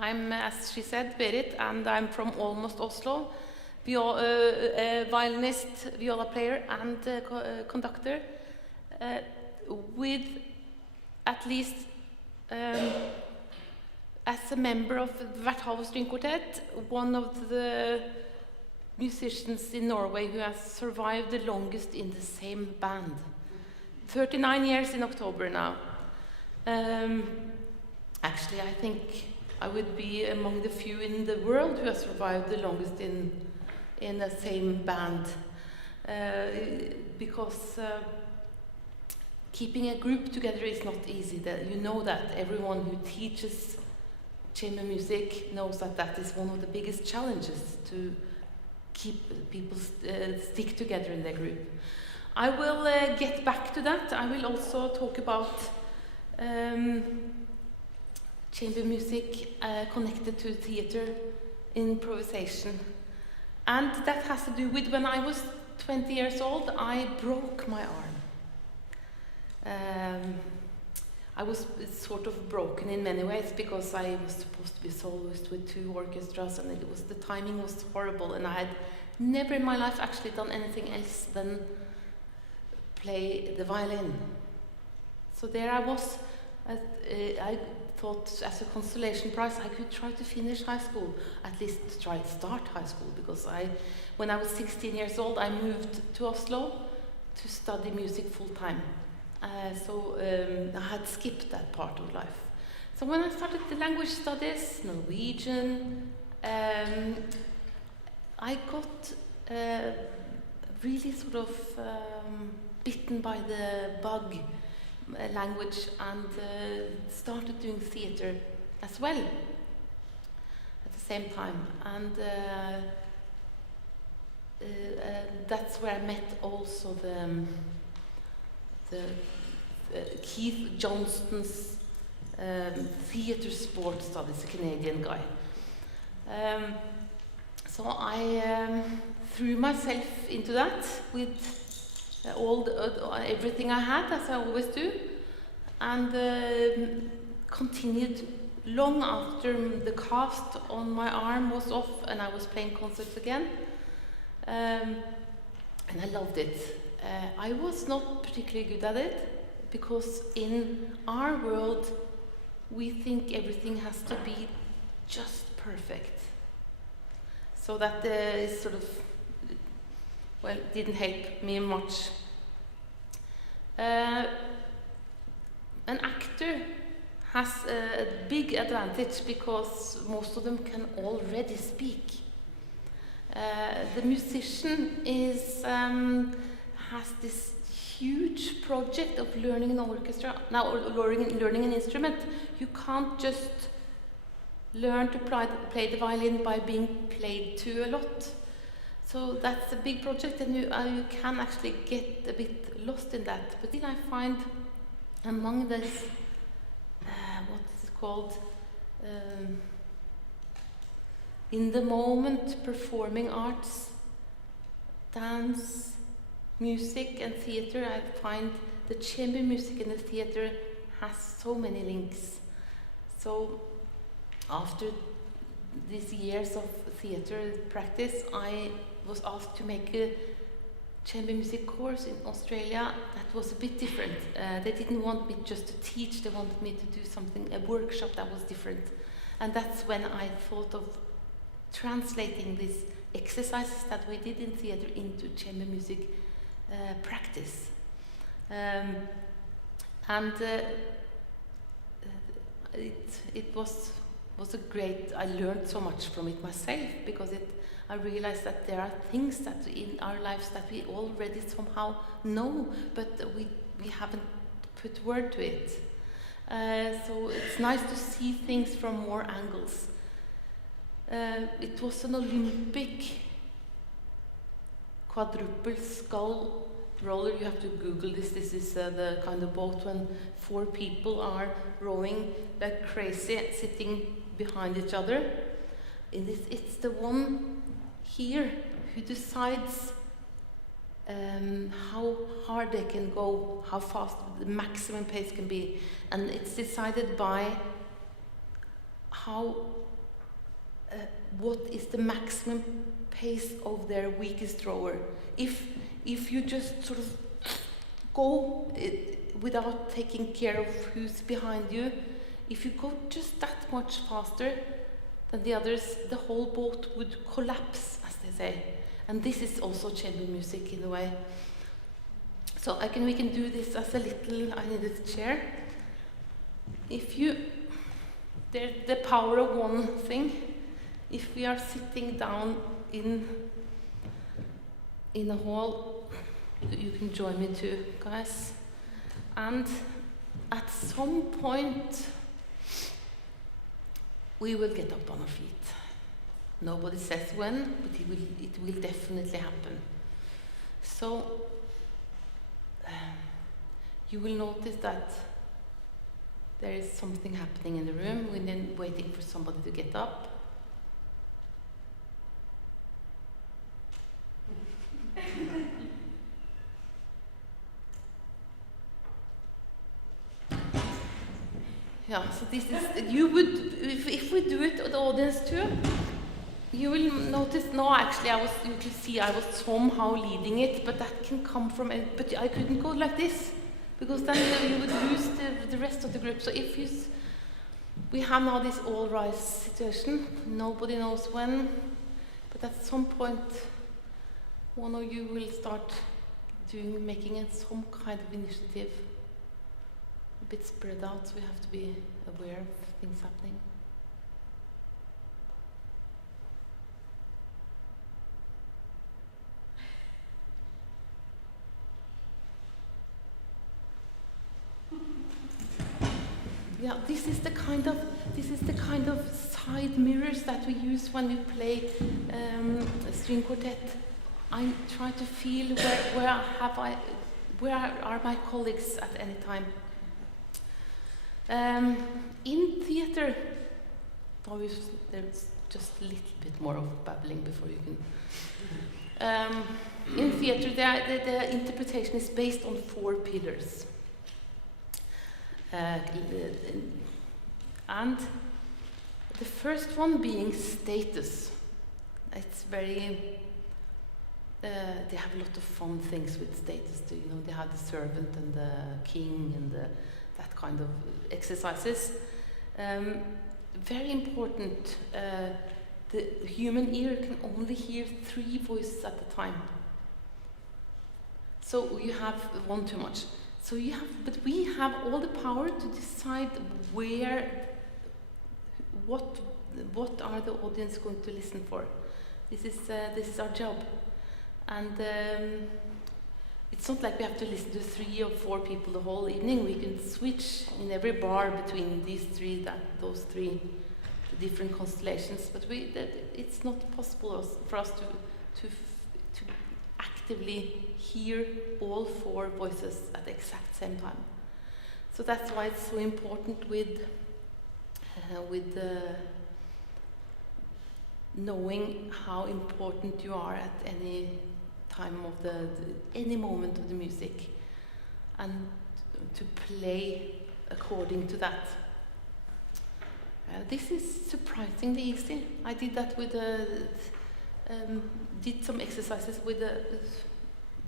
I'm, as she said, Berit, and I'm from almost Oslo. A violinist, viola player, and conductor, with at least, as a member of the Hvert String Quartet, one of the musicians in Norway who has survived the longest in the same band. 39 years in October now. Actually, I think I would be among the few in the world who has survived the longest in the same band, because keeping a group together is not easy. You know that everyone who teaches chamber music knows that that is one of the biggest challenges, to keep people stick together in their group. I will get back to that. I will also talk about chamber music connected to theater, improvisation. And that has to do with when I was 20 years old, I broke my arm. I was sort of broken in many ways because I was supposed to be soloist with 2 orchestras, and the timing was horrible, and I had never in my life actually done anything else than play the violin. So there I was. I thought as a consolation prize I could try to finish high school, at least try to start high school, because when I was 16 years old, I moved to Oslo to study music full time. So I had skipped that part of life. So when I started the language studies, Norwegian, I got really sort of bitten by the bug, language, and started doing theater as well at the same time. And that's where I met also the Keith Johnston's theater sport studies, a Canadian guy. So I threw myself into that with everything I had, as I always do, and continued long after the cast on my arm was off and I was playing concerts again, and I loved it. I was not particularly good at it, because in our world we think everything has to be just perfect. So that is sort of, well, didn't help me much. An actor has a big advantage because most of them can already speak. The musician has this huge project of learning an orchestra, now learning an instrument. You can't just learn to play the violin by being played to a lot. So that's a big project, and you can actually get a bit lost in that. But then I find among this, what is it called? In the moment performing arts, dance, music and theater, I find the chamber music in the theater has so many links. So after these years of theater practice, I was asked to make a chamber music course in Australia that was a bit different. They didn't want me just to teach, they wanted me to do something, a workshop that was different. And that's when I thought of translating these exercises that we did in theater into chamber music practice. It was a great, I learned so much from it myself, because I realized that there are things that in our lives that we already somehow know, but we haven't put word to it. So it's nice to see things from more angles. It was an Olympic quadruple scull roller. You have to Google this. This is the kind of boat when 4 people are rowing like crazy, sitting behind each other. It's the one here who decides how hard they can go, how fast the maximum pace can be, and it's decided by how, what is the maximum pace of their weakest thrower. If you just sort of go without taking care of who's behind you, if you go just that much faster than the others, the whole boat would collapse, as they say. And this is also chamber music in a way. So we can do this as a little, I need a chair. The power of one thing, if we are sitting down in a hall, you can join me too, guys. And at some point, we will get up on our feet. Nobody says when, but it will definitely happen. So, you will notice that there is something happening in the room. We're then waiting for somebody to get up. Yeah, so this is, you would, if we do it to the audience too, you will notice, no, actually you can see I was somehow leading it, but that can come from, but I couldn't go like this, because then you would lose the rest of the group. So we have now this all-rise situation, nobody knows when, but at some point, one of you will start making it some kind of initiative. A bit spread out, so we have to be aware of things happening. Yeah, this is the kind of side mirrors that we use when we play a string quartet. I try to feel where are my colleagues at any time. In theatre, there's just a little bit more of babbling before you can. In theatre, the interpretation is based on 4 pillars. And the first one being status. It's very, they have a lot of fun things with status too. You know, they have the servant and the king and that kind of exercises. Very important. The human ear can only hear 3 voices at a time. So you have one too much. So but we have all the power to decide what are the audience going to listen for. This is our job, and it's not like we have to listen to 3 or 4 people the whole evening. We can switch in every bar between those three, the different constellations. But it's not possible for us to actively hear all 4 voices at the exact same time. So that's why it's so important with knowing how important you are at any time of any moment of the music, and to play according to that. This is surprisingly easy. I did that with did some exercises with a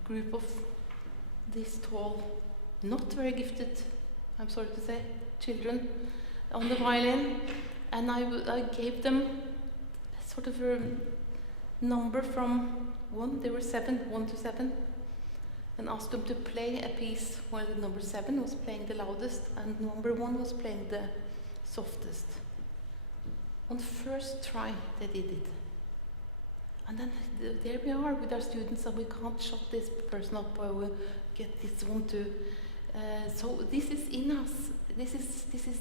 group of this tall, not very gifted, I'm sorry to say, children on the violin, and I gave them sort of a number from 1, they were 7, 1 to 7, and asked them to play a piece where the number 7 was playing the loudest and number 1 was playing the softest. On the first try, they did it. And then there we are with our students, and we can't shut this person up or we'll get this one too. So this is in us. This is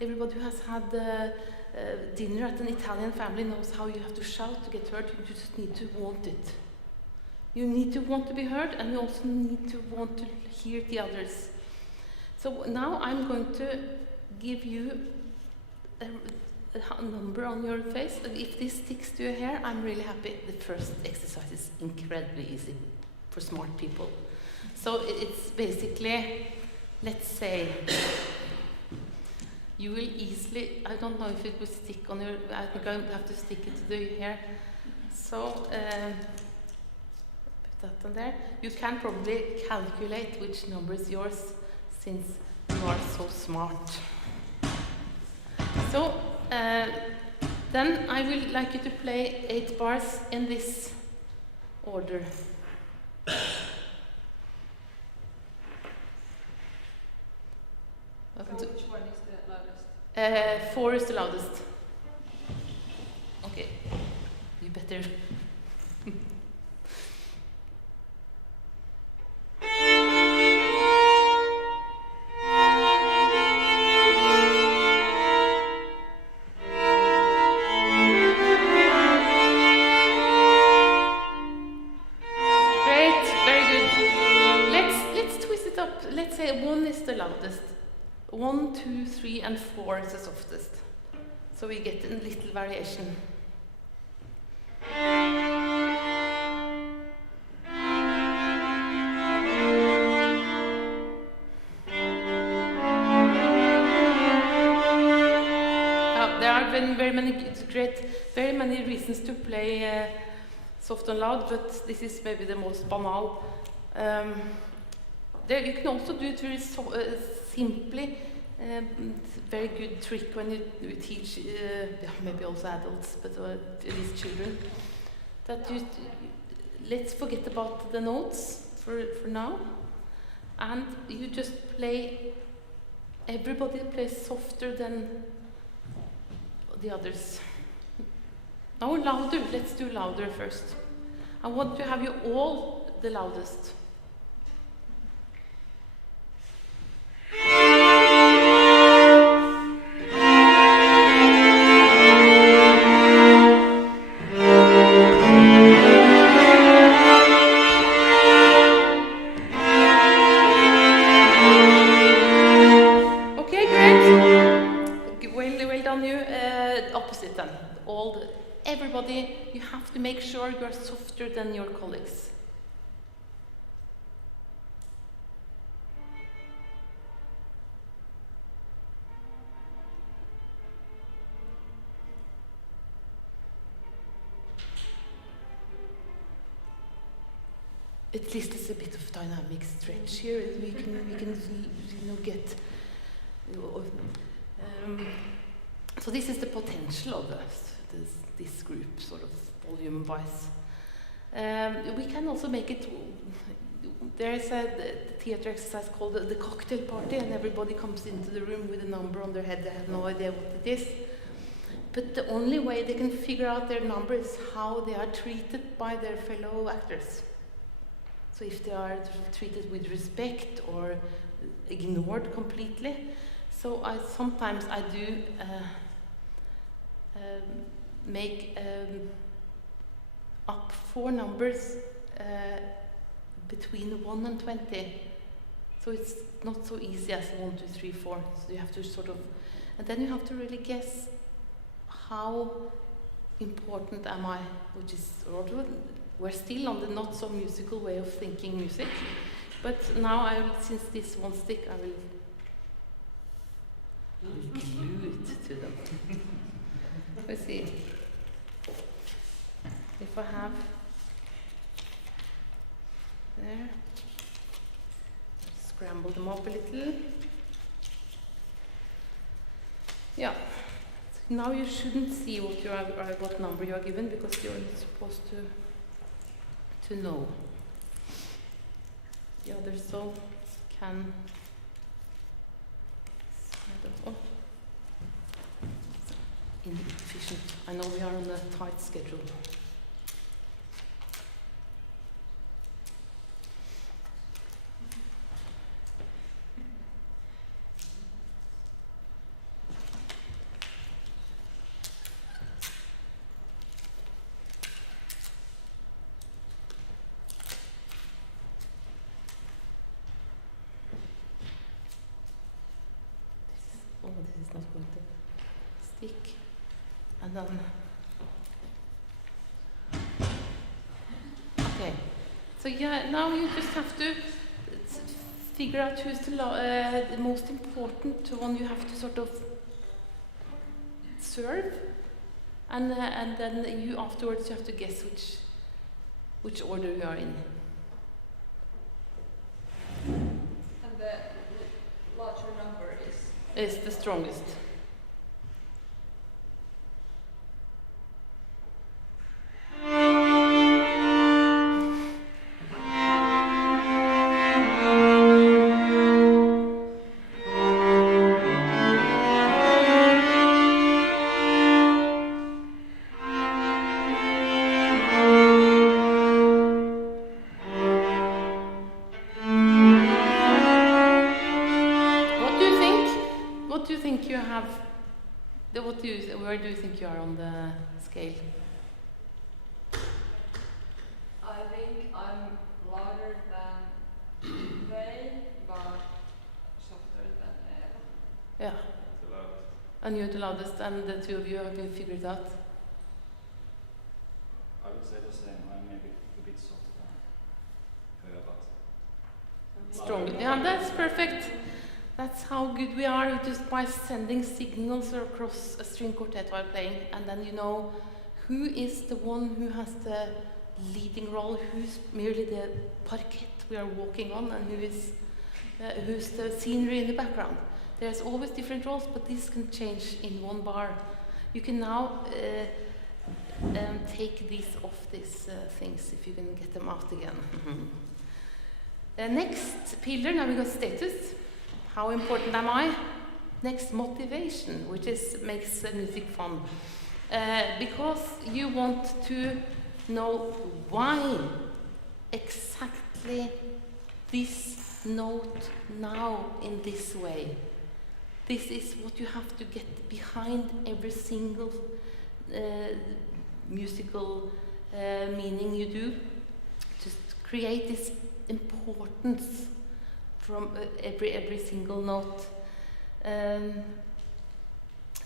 everybody who has had dinner at an Italian family knows how you have to shout to get heard. You just need to want it. You need to want to be heard, and you also need to want to hear the others. So now I'm going to give you a number on your face. If this sticks to your hair, I'm really happy. The first exercise is incredibly easy for smart people. So it's basically, let's say, you will easily, I don't know if it will stick on your, I think I have to stick it to the hair. So, put that on there. You can probably calculate which number is yours, since you are so smart. So, then I will like you to play 8 bars in this order. Which one is the loudest? 4 is the loudest. Okay, you better. Great, very good. Let's twist it up. Let's say 1 is the loudest. 1, 2, 3, and 4 is the softest. So we get a little variation. There are very many reasons to play soft and loud, but this is maybe the most banal. You can also do it very simply. Very good trick when you teach, maybe also adults, but at least children, that let's forget about the notes for now, and you just play, everybody plays softer than the others. Now louder, let's do louder first. I want to have you all the loudest. Everybody, you have to make sure you are softer than your colleagues. At least it's a bit of dynamic stretch here. We can get. So this is the potential of this group, sort of volume-wise. We can also make it. There is a theater exercise called the cocktail party, and everybody comes into the room with a number on their head. They have no idea what it is. But the only way they can figure out their number is how they are treated by their fellow actors. So if they are treated with respect or ignored completely. So sometimes I do make up 4 numbers between 1 and 20. So it's not so easy as 1, 2, 3, 4. So you have to sort of, and then you have to really guess how important am I, which is, we're still on the not so musical way of thinking music. But now since this won't stick, I will glue it to them. Let's see. If I have there, scramble them up a little. Yeah. So now you shouldn't see what number you are given, because you're supposed to know. The others so can. Inefficient. I know we are on a tight schedule. This is not going to stick. And then, okay. So yeah, now you just have to figure out who's the most important one. You have to sort of observe, and then you afterwards you have to guess which order you are in. And the larger number Is the strongest. Where do you think you are on the scale? I think I'm louder than they, but softer than Eva. Yeah. The loudest. And you're the loudest, and the two of you have been figured it out. I would say the same. I'm maybe a bit softer than her, but Strong. Yeah, that's perfect. That's how good we are, just by sending signals across a string quartet while playing, and then you know who is the one who has the leading role, who's merely the parquet we are walking on, and who's the scenery in the background. There's always different roles, but this can change in one bar. You can now take these off these things, if you can get them out again. Next pillar, now we got status. How important am I? Next, motivation, which makes music fun. Because you want to know why exactly this note now in this way. This is what you have to get behind every single musical meaning you do. Just create this importance from every single note. So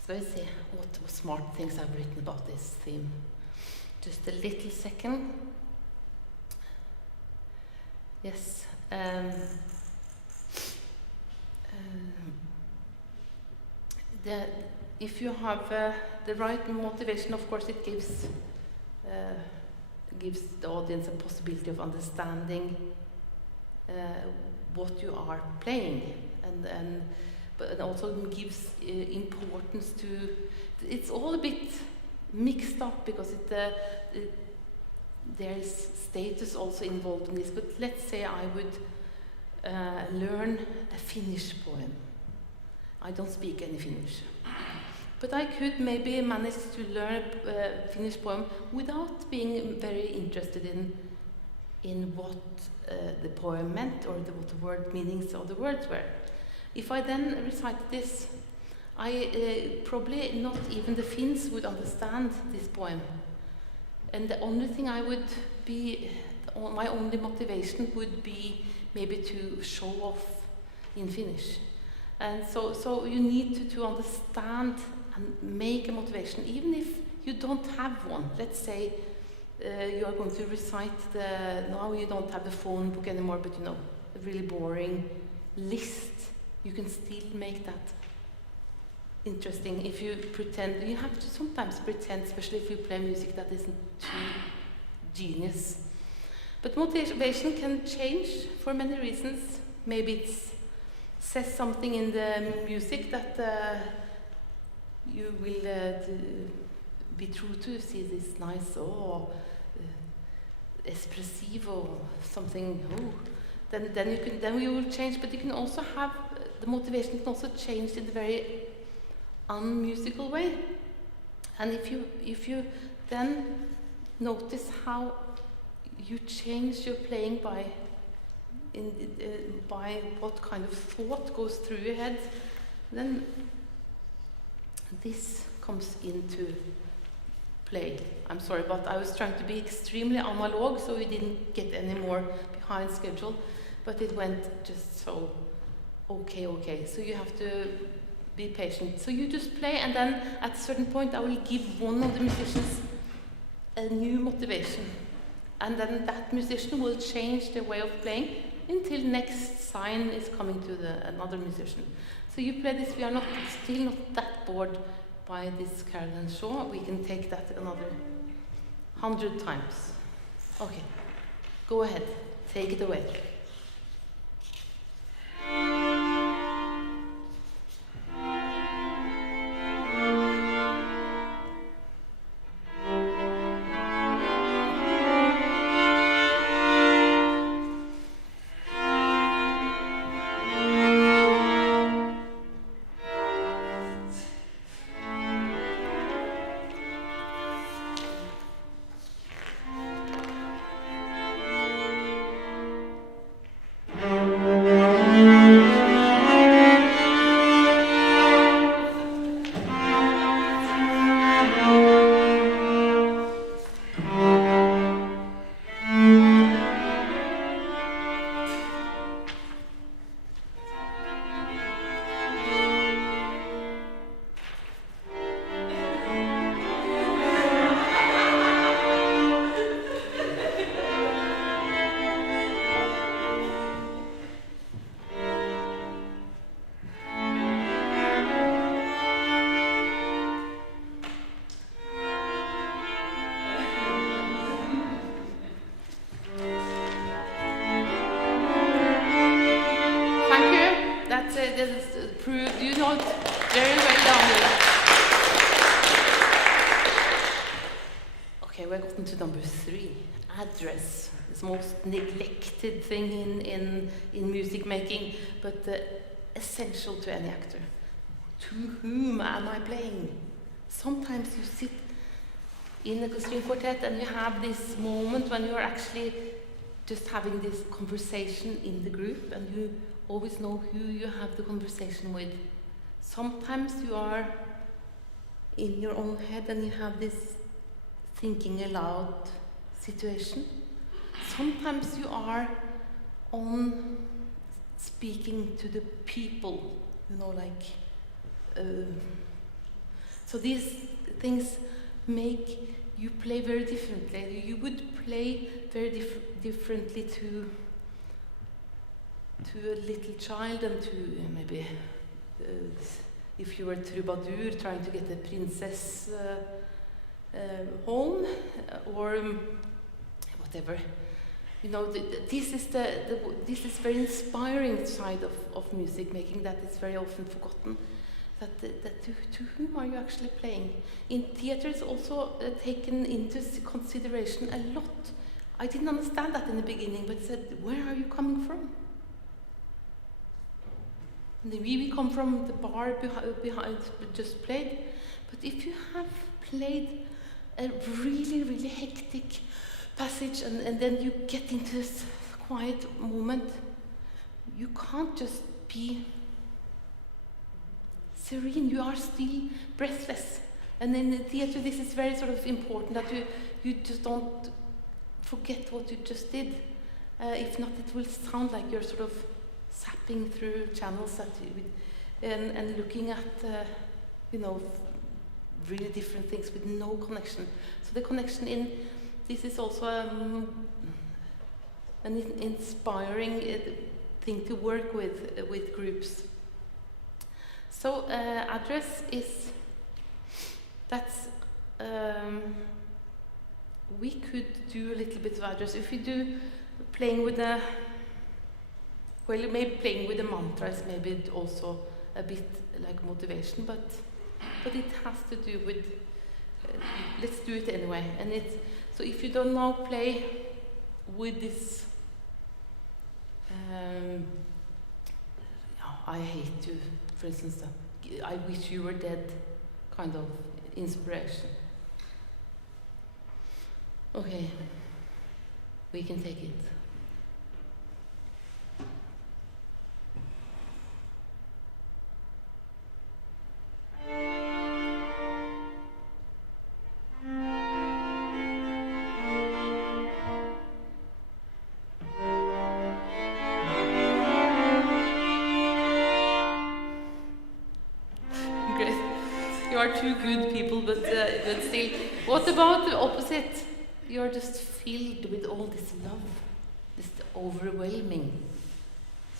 let's see what smart things I've written about this theme. Just a little second. Yes. If you have the right motivation, of course, it gives the audience a possibility of understanding what you are playing, but it also gives importance to. It's all a bit mixed up because there is status also involved in this. But let's say I would learn a Finnish poem. I don't speak any Finnish, but I could maybe manage to learn a Finnish poem without being very interested in what the poem meant or what the word meanings of the words were. If I then recited this, probably not even the Finns would understand this poem. And the only thing I would be, my only motivation would be maybe to show off in Finnish. And so you need to understand and make a motivation, even if you don't have one. Let's say you are going to recite now you don't have the phone book anymore, but you know, a really boring list. You can still make that interesting if you pretend. You have to sometimes pretend, especially if you play music that isn't too genius. But motivation can change for many reasons. Maybe it says something in the music that you will be true to. See this nice, espressivo, something. Then you will change. But you can also have the motivation can also change in a very unmusical way. And if you then notice how you change your playing by what kind of thought goes through your head, then this comes into play. I'm sorry, but I was trying to be extremely analog, so we didn't get any more behind schedule, but it went just so okay. So you have to be patient. So you just play, and then at a certain point I will give one of the musicians a new motivation. And then that musician will change their way of playing until next sign is coming to another musician. So you play this, we are still not that bored by this Caroline Shaw, we can take that another 100 times. Okay, go ahead, take it away. You know it very well down. Okay, we're gotten to number 3, address. It's the most neglected thing in music making, but essential to any actor. To whom am I playing? Sometimes you sit in a string quartet and you have this moment when you're actually just having this conversation in the group, and you always know who you have the conversation with. Sometimes you are in your own head and you have this thinking aloud situation. Sometimes you are on speaking to the people, you know, like. So these things make you play very differently. You would play very differently to a little child and to maybe if you were troubadour trying to get the princess home or whatever. You know, this is this very inspiring side of music making that is very often forgotten. That to whom are you actually playing? In theatre, it's also taken into consideration a lot. I didn't understand that in the beginning, but said, where are you coming from? And we come from the bar behind, just played. But if you have played a really, really hectic passage and then you get into this quiet moment, you can't just be serene, you are still breathless. And in the theatre, this is very sort of important that you just don't forget what you just did. If not, it will sound like you're sort of zapping through channels that and looking at, you know, really different things with no connection. So the connection in this is also an inspiring thing to work with groups. So address is, that's, we could do a little bit of address. If we do playing with a, well, maybe playing with the mantra is maybe also a bit like motivation, but it has to do with, let's do it anyway. And it's, so if you don't now play with this, I hate you, for instance, I wish you were dead kind of inspiration. Okay, we can take it. Two good people, but still. What about the opposite? You're just filled with all this love, this overwhelming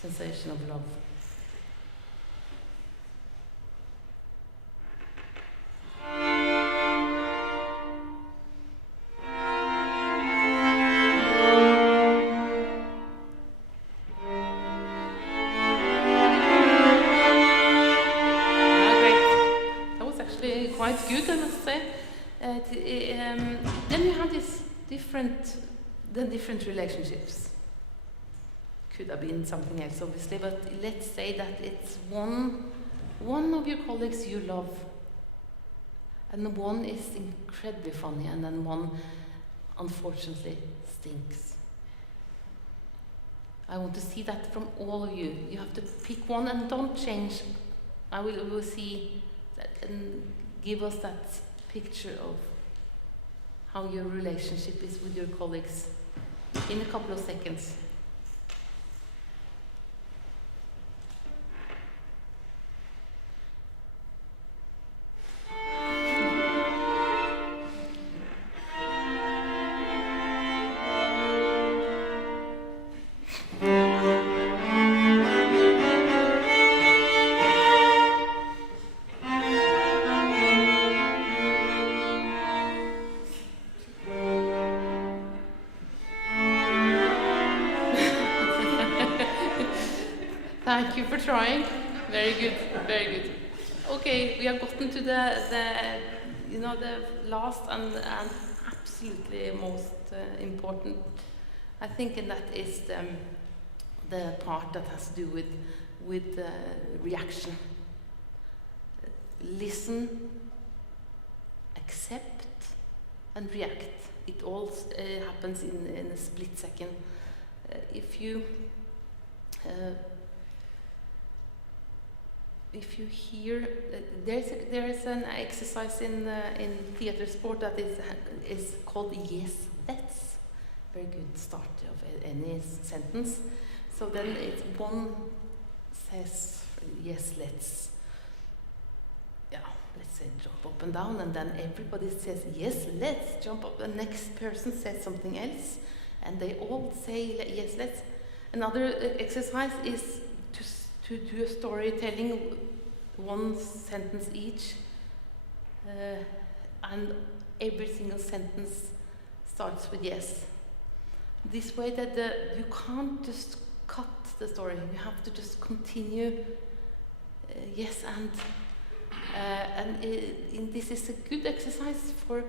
sensation of love. quite good, I must say. Then you have these different relationships. Could have been something else, obviously, but let's say that it's one of your colleagues you love, and one is incredibly funny, and then one, unfortunately, stinks. I want to see that from all of you. You have to pick one and don't change. We will see that and give us that picture of how your relationship is with your colleagues in a couple of seconds. Thank you for trying. Very good, very good. Okay, we have gotten to the last and absolutely most important, I think, and that is the part that has to do with reaction. Listen, accept, and react. It all happens in a split second. If you hear, there is an exercise in theater sport that is called yes, let's. Very good start of any sentence. So then one says yes, let's. Yeah, let's say jump up and down, and then everybody says yes, let's jump up. The next person says something else, and they all say yes, let's. Another exercise is to do a storytelling, one sentence each, and every single sentence starts with yes. This way that you can't just cut the story, you have to just continue yes and this is a good exercise for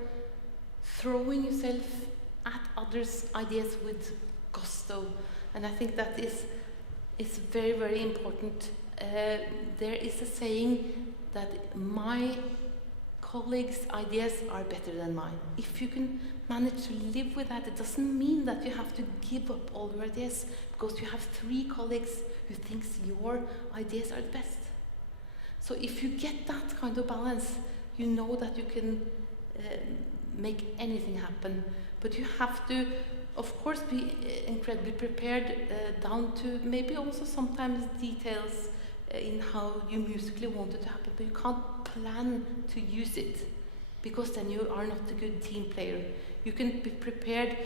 throwing yourself at others' ideas with gusto, and I think that is very, very important. There is a saying that my colleagues' ideas are better than mine. If you can manage to live with that, it doesn't mean that you have to give up all your ideas, because you have 3 colleagues who thinks your ideas are the best. So if you get that kind of balance, you know that you can make anything happen. But you have to, of course, be incredibly prepared down to maybe also sometimes details in how you musically want it to happen, but you can't plan to use it, because then you are not a good team player. You can be prepared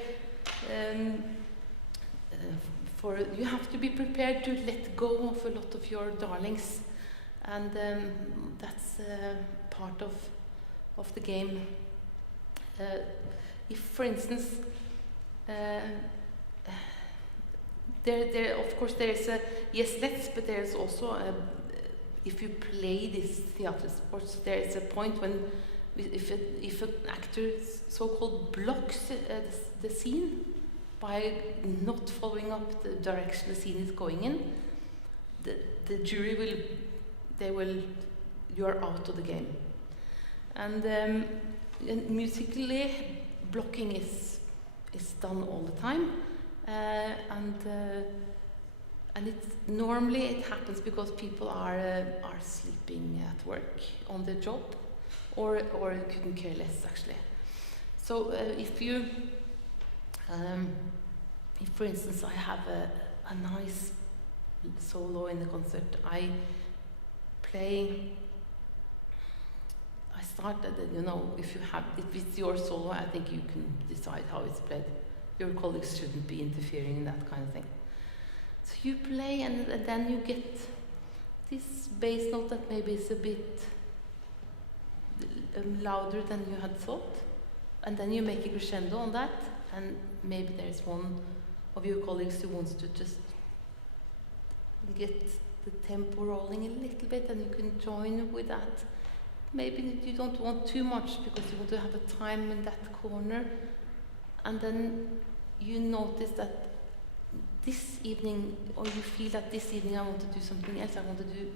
you have to be prepared to let go of a lot of your darlings, and that's part of the game. If, for instance, of course there is a yes, let's, but there is also if you play this theater sports, there is a point when if an actor so-called blocks the scene by not following up the direction the scene is going in, the jury you are out of the game. And musically, blocking is done all the time, and normally it happens because people are sleeping at work on their job, or couldn't care less actually. So if for instance I have a nice solo in the concert, I started, if it's your solo, I think you can decide how it's played. Your colleagues shouldn't be interfering in that kind of thing. So you play, and then you get this bass note that maybe is a bit louder than you had thought, and then you make a crescendo on that, and maybe there's one of your colleagues who wants to just get the tempo rolling a little bit, and you can join with that. maybe you don't want too much because you want to have a time in that corner, and then you notice that this evening, or you feel that this evening I want to do something else, I want to do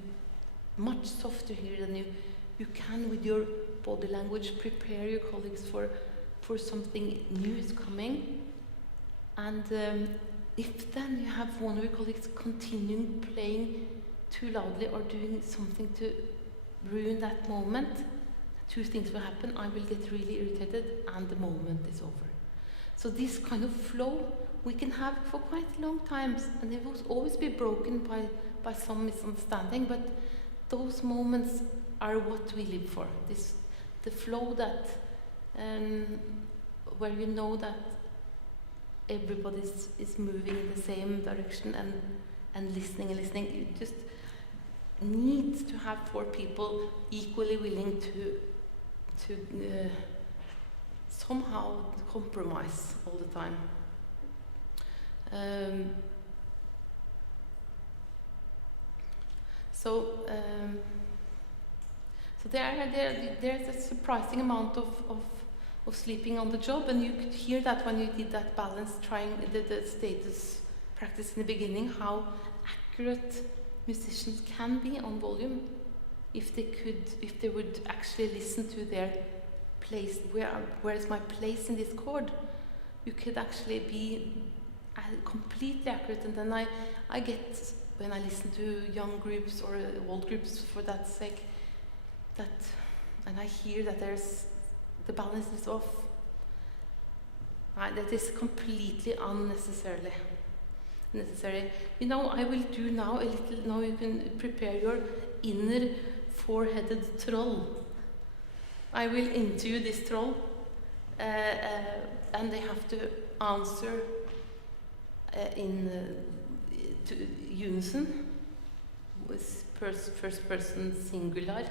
much softer here than you can with your body language prepare your colleagues for something new is coming. And if then you have one of your colleagues continuing playing too loudly or doing something to ruin that moment, two things will happen. I will get really irritated and the moment is over. So this kind of flow we can have for quite long times, and it will always be broken by some misunderstanding, but those moments are what we live for. The flow that where you know that everybody is moving in the same direction and listening. You just need to have four people equally willing to somehow compromise all the time. So there's a surprising amount of sleeping on the job, and you could hear that when you did that balance, trying the status practice in the beginning, how accurate musicians can be on volume if they would actually listen to their place. Where is my place in this chord? You could actually be completely accurate, and then I get, when I listen to young groups or old groups for that sake, and I hear that the balance is off. That is completely necessary. You know, I will do now a little. Now you can prepare your inner four-headed troll. I will interview this troll, and they have to answer in unison with first person singular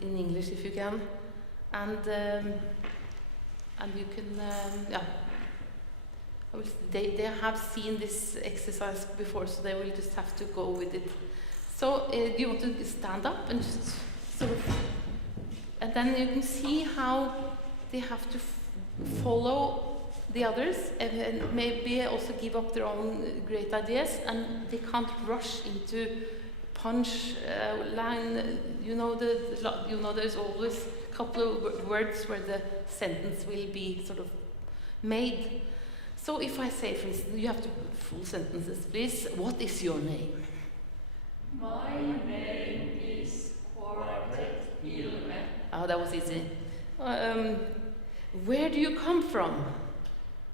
in English if you can, and you can they have seen this exercise before, so they will just have to go with it. So do you want to stand up and just sort of, and then you can see how they have to follow the others and maybe also give up their own great ideas, and they can't rush into punch line. You know, there's always a couple of words where the sentence will be sort of made. So if I say, for instance, you have to put full sentences, please. What is your name? My name is Quartet Ilme. Oh, that was easy. Where do you come from?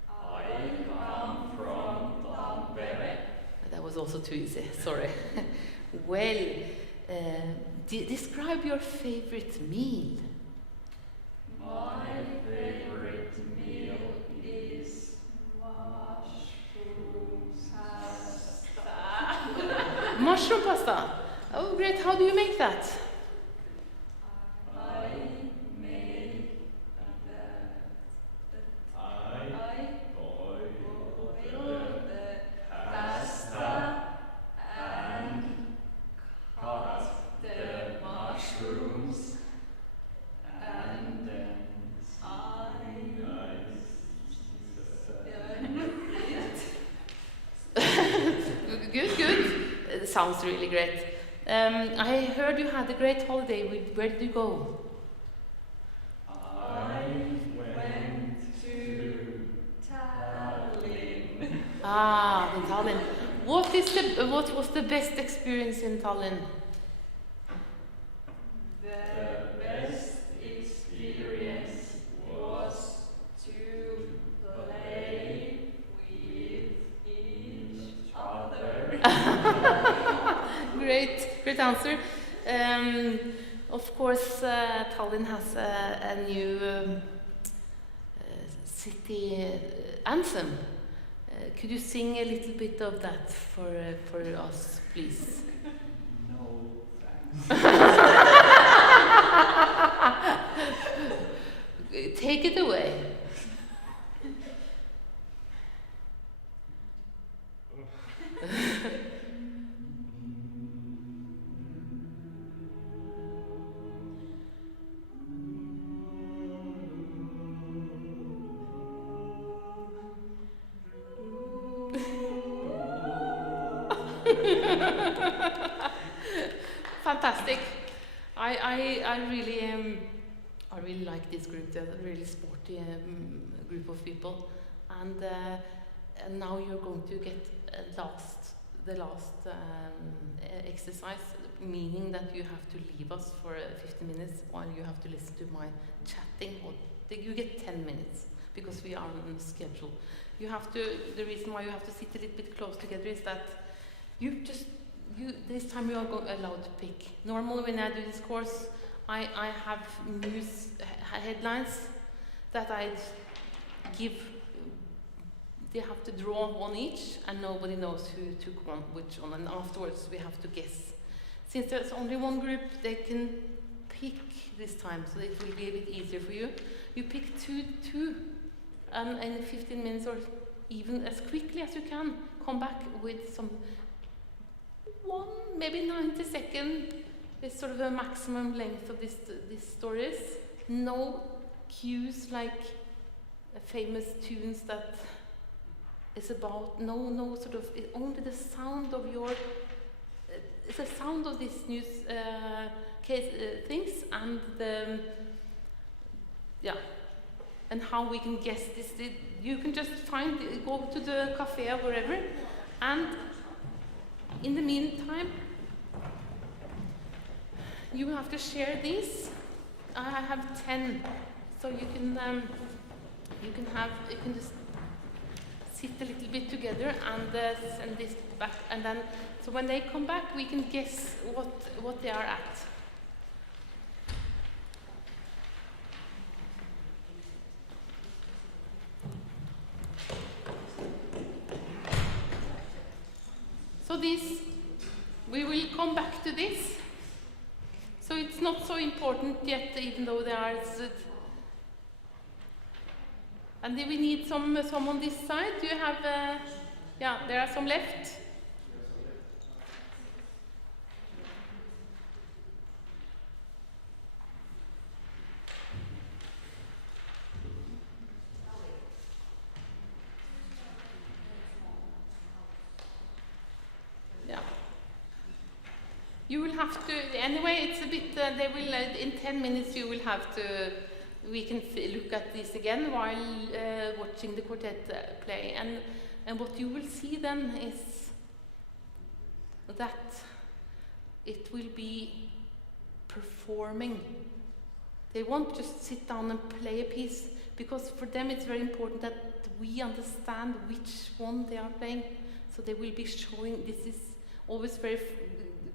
I come from Tampere. That was also too easy, sorry. Well, describe your favorite meal. My favorite meal is mushroom pasta. Mushroom pasta. Oh, great. How do you make that? I make I boil the pasta and cut the mushrooms, and then Good. It sounds really great. I heard you had a great holiday. Where did you go? I went to Tallinn. Ah, in Tallinn. What was the best experience in Tallinn? The best experience was to play with each other. Great answer. Of course, Tallinn has a new city anthem. Could you sing a little bit of that for us, please? No, thanks. Take it away. Fantastic. I really like this group. They're a really sporty group of people, and now you're going to get the last exercise, meaning that you have to leave us for 15 minutes while you have to listen to my chatting. Or you get 10 minutes because we are on schedule. You have to. The reason why you have to sit a little bit close together is that this time you are allowed to pick. Normally when I do this course, I have news headlines that I give. They have to draw one each, and nobody knows who took which one, and afterwards we have to guess. Since there's only one group, they can pick this time, so it will be a bit easier for you. You pick two, and in 15 minutes or even as quickly as you can, come back with some maybe 90-second is sort of the maximum length of these stories. No cues like famous tunes that is about no sort of only the sound of your the sound of these news things and the and how we can guess this. You can just go to the cafe or wherever, and in the meantime you have to share these. I have 10, so you can just sit a little bit together and send this back, and then so when they come back we can guess what they are at. So this, we will come back to this. So it's not so important yet, even though there are. And then we need some on this side. Do you have? Yeah, there are some left. You will have to, anyway, it's a bit, they will, in 10 minutes you will have to, we can look at this again while watching the quartet play. And what you will see then is that it will be performing. They won't just sit down and play a piece, because for them it's very important that we understand which one they are playing. So they will be showing, this is always very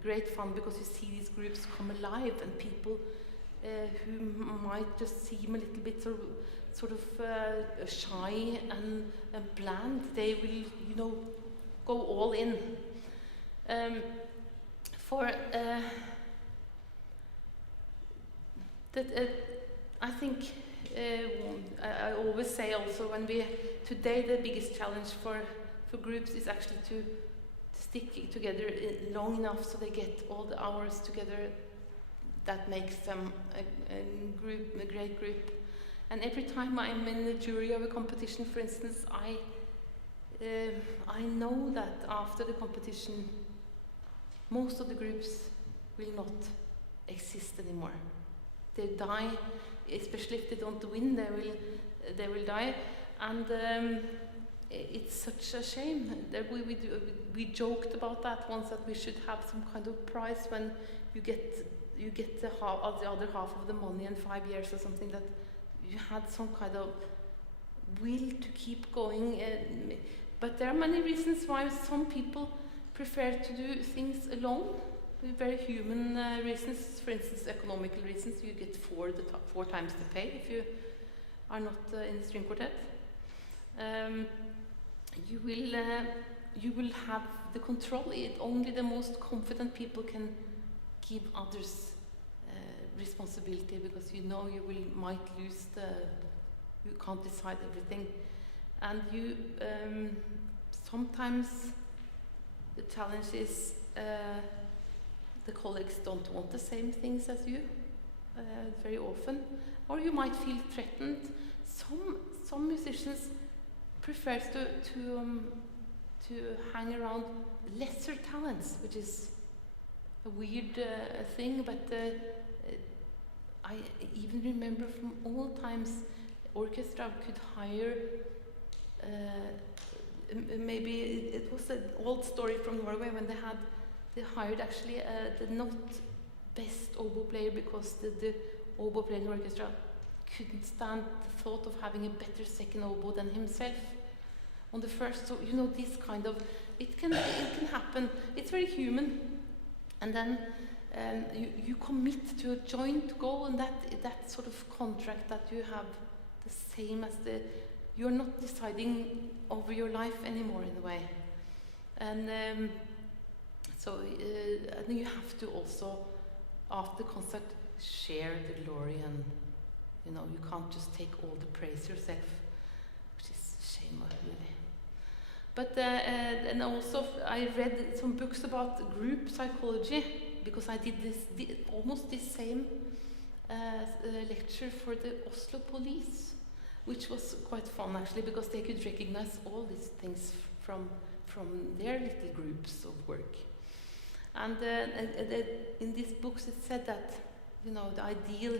great fun, because you see these groups come alive, and people who might just seem a little bit sort of shy and bland, they will, go all in. I think I always say also today the biggest challenge for groups is actually to stick together long enough so they get all the hours together that makes them a great group. And every time I'm in the jury of a competition, for instance, I know that after the competition most of the groups will not exist anymore. They die, especially if they don't win, they will die. And it's such a shame that we joked about that once, that we should have some kind of prize when you get the other half of the money in 5 years or something, that you had some kind of will to keep going. But there are many reasons why some people prefer to do things alone, very human reasons. For instance, economical reasons. You get four times the pay if you are not in the string quartet. You will have the control. Only the most confident people can give others responsibility, because you might lose you can't decide everything, and you sometimes the challenge is the colleagues don't want the same things as you very often, or you might feel threatened. Some musicians prefers to hang around lesser talents, which is a weird thing, but I even remember from old times orchestra could hire maybe it was an old story from Norway when they hired actually the not best oboe player because the oboe player in the orchestra couldn't stand the thought of having a better second oboe than himself on the first. So you know, this kind of it can happen. It's very human, and then you commit to a joint goal, and that sort of contract that you have the same as you're not deciding over your life anymore in a way, and so I think you have to also after the concert share the glory, and you know, you can't just take all the praise yourself, which is a shame really. But and also I read some books about group psychology because I did almost the same lecture for the Oslo police, which was quite fun actually because they could recognize all these things from their little groups of work. And in these books it said that, you know, the ideal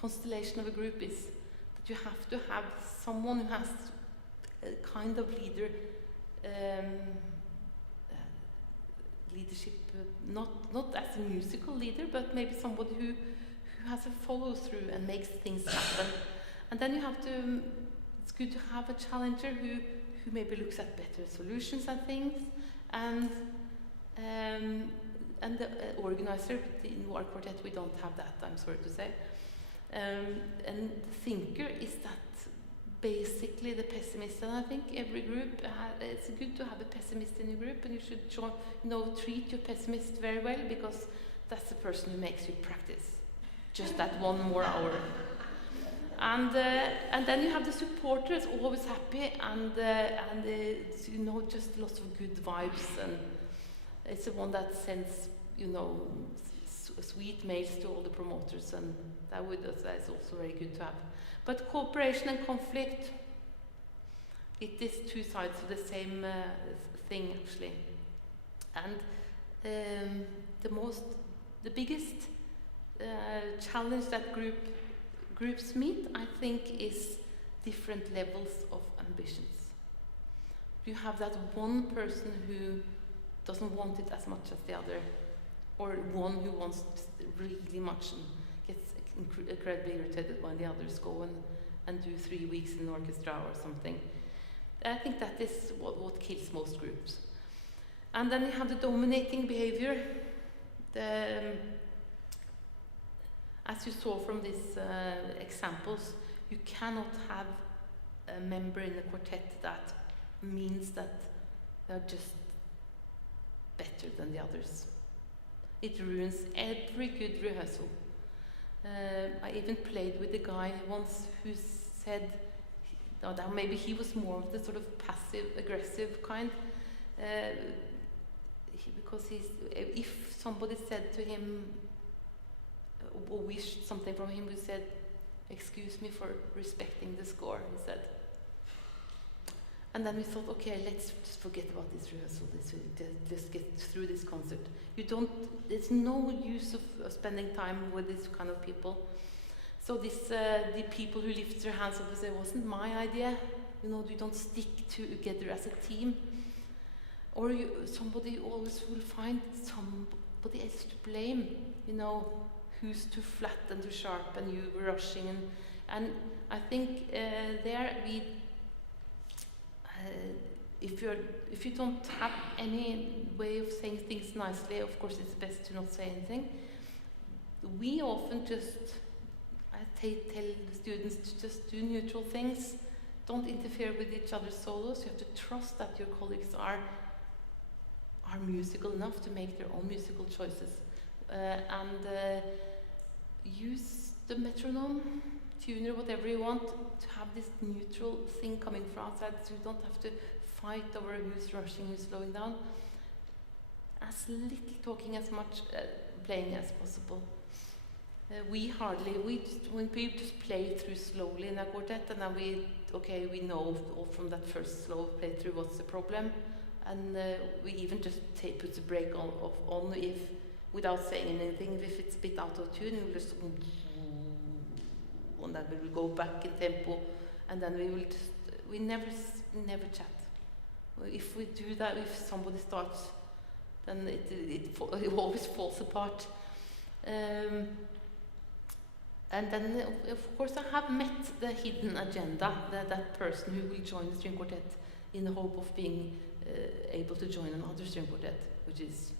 constellation of a group is that you have to have someone who has a kind of leadership, not as a musical leader, but maybe somebody who has a follow through and makes things happen. And then you have to, it's good to have a challenger who maybe looks at better solutions and things, and the organizer. In our quartet we don't have that, I'm sorry to say. And the thinker is that basically the pessimist, and I think every group, it's good to have a pessimist in a group, and you should treat your pessimist very well, because that's the person who makes you practice just that 1 more hour. And then you have the supporter is always happy, and you know, just lots of good vibes, and it's the one that sends, you know, sweet mails to all the promoters, and that's also very good to have. But cooperation and conflict, it is 2 sides of the same thing actually. And the biggest challenge that groups meet, I think, is different levels of ambitions. You have that one person who doesn't want it as much as the other, or one who wants really much and gets incredibly irritated when the others go and do 3 weeks in orchestra or something. I think that is what kills most groups. And then you have the dominating behavior. As you saw from these examples, you cannot have a member in a quartet that means that they're just better than the others. It ruins every good rehearsal. I even played with a guy once who said, that maybe he was more of the sort of passive-aggressive kind, because if somebody said to him, or wished something from him, he said, "Excuse me for respecting the score," he said. And then we thought, okay, let's just forget about this rehearsal. Let's get through this concert. There's no use of spending time with this kind of people. So the people who lift their hands up and say, "Wasn't my idea." You know, you don't stick together as a team. Or somebody always will find somebody else to blame. You know, who's too flat and too sharp, and you were rushing. And I think if you don't have any way of saying things nicely, of course it's best to not say anything. We often tell the students to just do neutral things. Don't interfere with each other's solos. You have to trust that your colleagues are musical enough to make their own musical choices, and use the metronome, tuner, whatever you want, to have this neutral thing coming from outside, so you don't have to fight over who's rushing, who's slowing down. As little talking, as much playing as possible. When we just play through slowly in a quartet, and then we know all from that first slow playthrough what's the problem, and we even just put the brake on if, without saying anything, if it's a bit out of tune, we'll just, and then we will go back in tempo, and then we never chat. If we do that, if somebody starts, then it always falls apart. And then, of course, I have met the hidden agenda, that person who will join the string quartet in the hope of being able to join another string quartet, which is,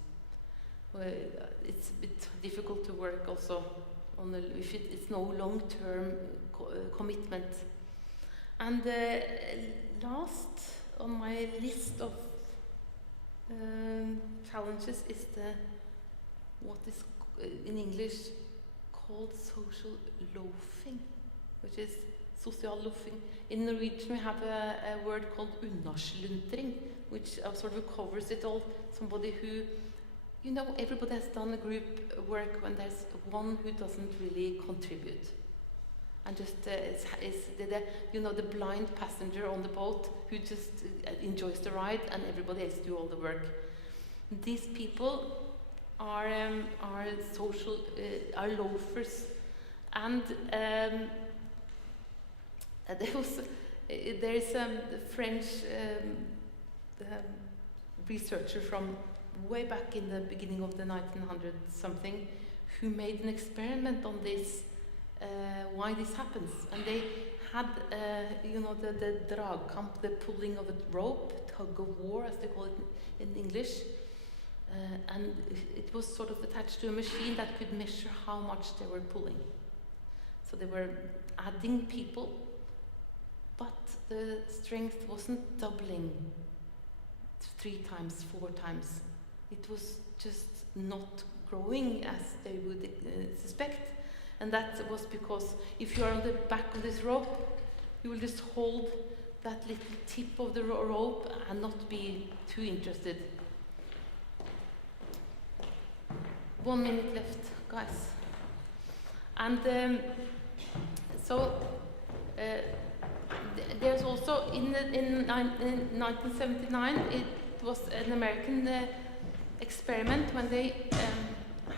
it's a bit difficult to work also on if it's no long-term commitment. And last on my list of challenges is what is in English called social loafing, which is social loafing. In Norwegian we have a word called unnasluntring, which sort of covers it all. Somebody who, everybody has done a group work when there's one who doesn't really contribute. And just the blind passenger on the boat who just enjoys the ride and everybody else do all the work. These people are social, are loafers, and there is a French researcher from way back in the beginning of the 1900s something who made an experiment on this, why this happens, and they had the dragkamp, the pulling of a rope, tug of war as they call it in English. And it was sort of attached to a machine that could measure how much they were pulling. So they were adding people, but the strength wasn't doubling 3 times, 4 times. It was just not growing as they would suspect. And that was because if you are on the back of this rope, you will just hold that little tip of the rope and not be too interested. 1 minute left, guys. And there's also in 1979 it was an American experiment when they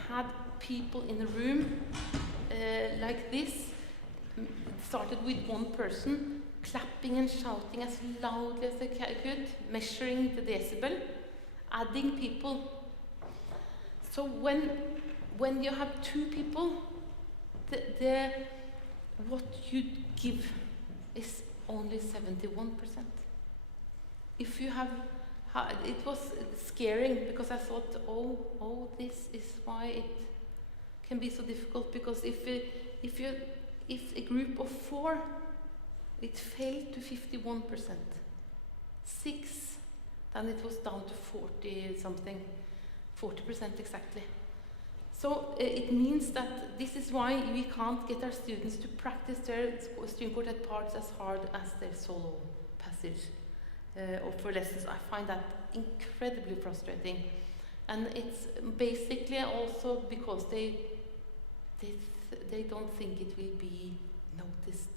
had people in a room like this. It started with one person clapping and shouting as loudly as they could, measuring the decibel, adding people. So when you have 2 people, what you give is only 71%. If you have, it was scaring because I thought, oh, this is why it can be so difficult. Because if a group of 4, it fell to 51%. 6, then it was down to 40 something. 40% exactly. So it means that this is why we can't get our students to practice their string quartet parts as hard as their solo passage or for lessons. I find that incredibly frustrating, and it's basically also because they don't think it will be noticed.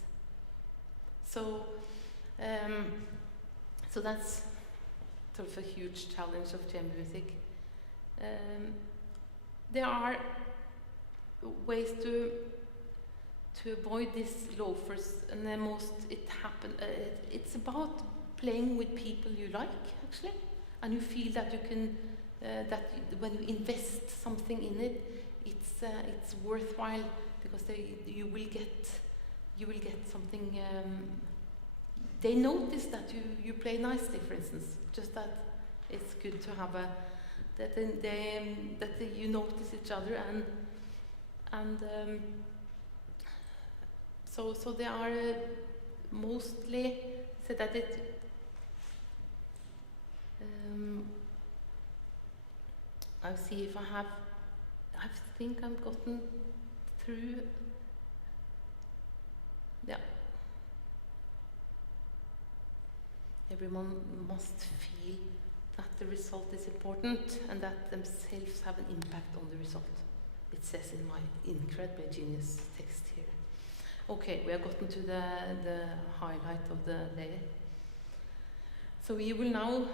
So so that's sort of a huge challenge of chamber music. There are ways to avoid these loafers, and it's about playing with people you like, actually, and you feel that you can when you invest something in it, it's worthwhile, because you will get something. They notice that you play nicely, for instance. Just that it's good to have that you notice each other, and so they are mostly so that it. I'll see if I think I've gotten through. Yeah. Everyone must feel that the result is important and that themselves have an impact on the result. it says in my incredibly genius text here. Okay, we have gotten to the highlight of the day. So you will now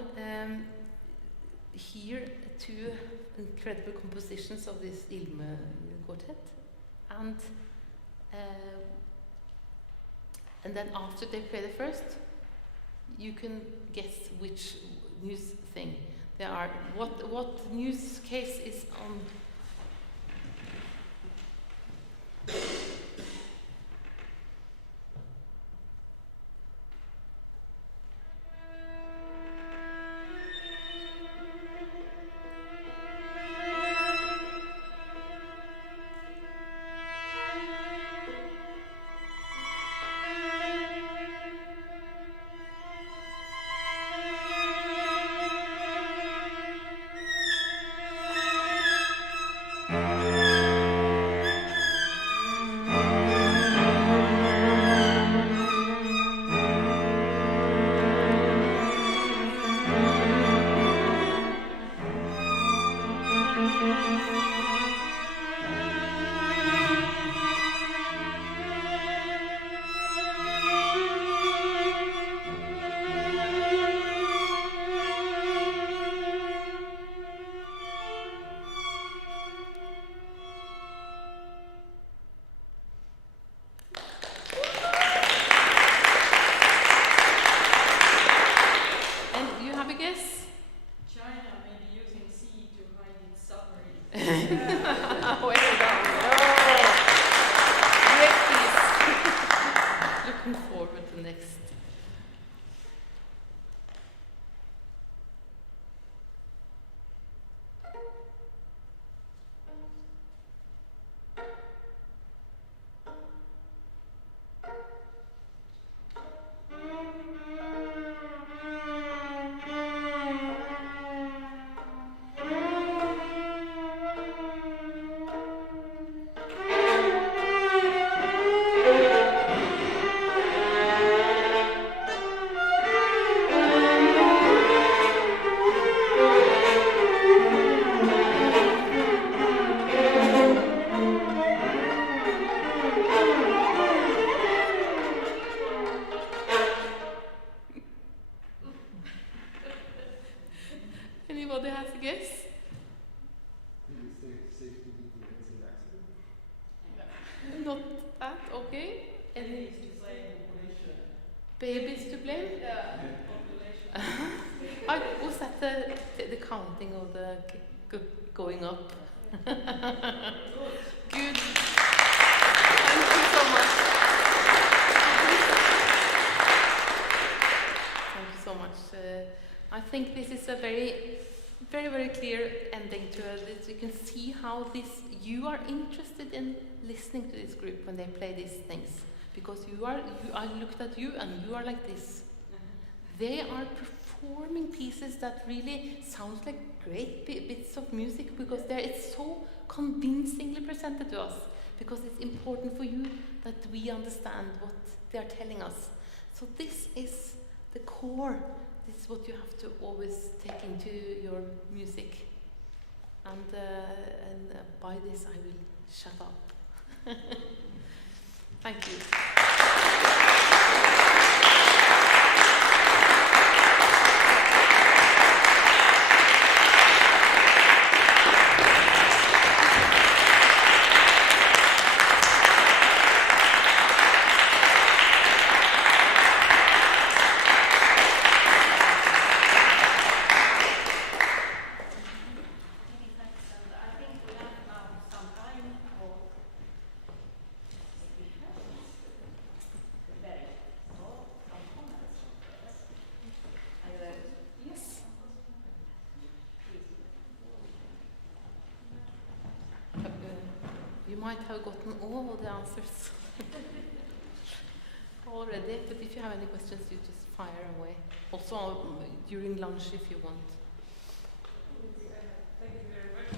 hear two incredible compositions of this Ilme quartet, and then after they play the first, you can guess which news thing they are. What news case is on? Anybody has a guess? Safety details in accident. Not that, okay. Any Population. babies to blame? Yeah, population. Was that the counting of the going up? Good. Thank you so much. Thank you so much. I think this is a very, very, very clear ending to this. You can see how you are interested in listening to this group when they play these things, because I looked at you and you are like this. They are performing pieces that really sounds like great bits of music, because it's so convincingly presented to us, because it's important for you that we understand what they are telling us. So this is the core. This is what you have to always take into your music. And by this I will shut up. Thank you. You might have gotten all of the answers already, but if you have any questions, you just fire away. Also during lunch if you want. Thank you very much.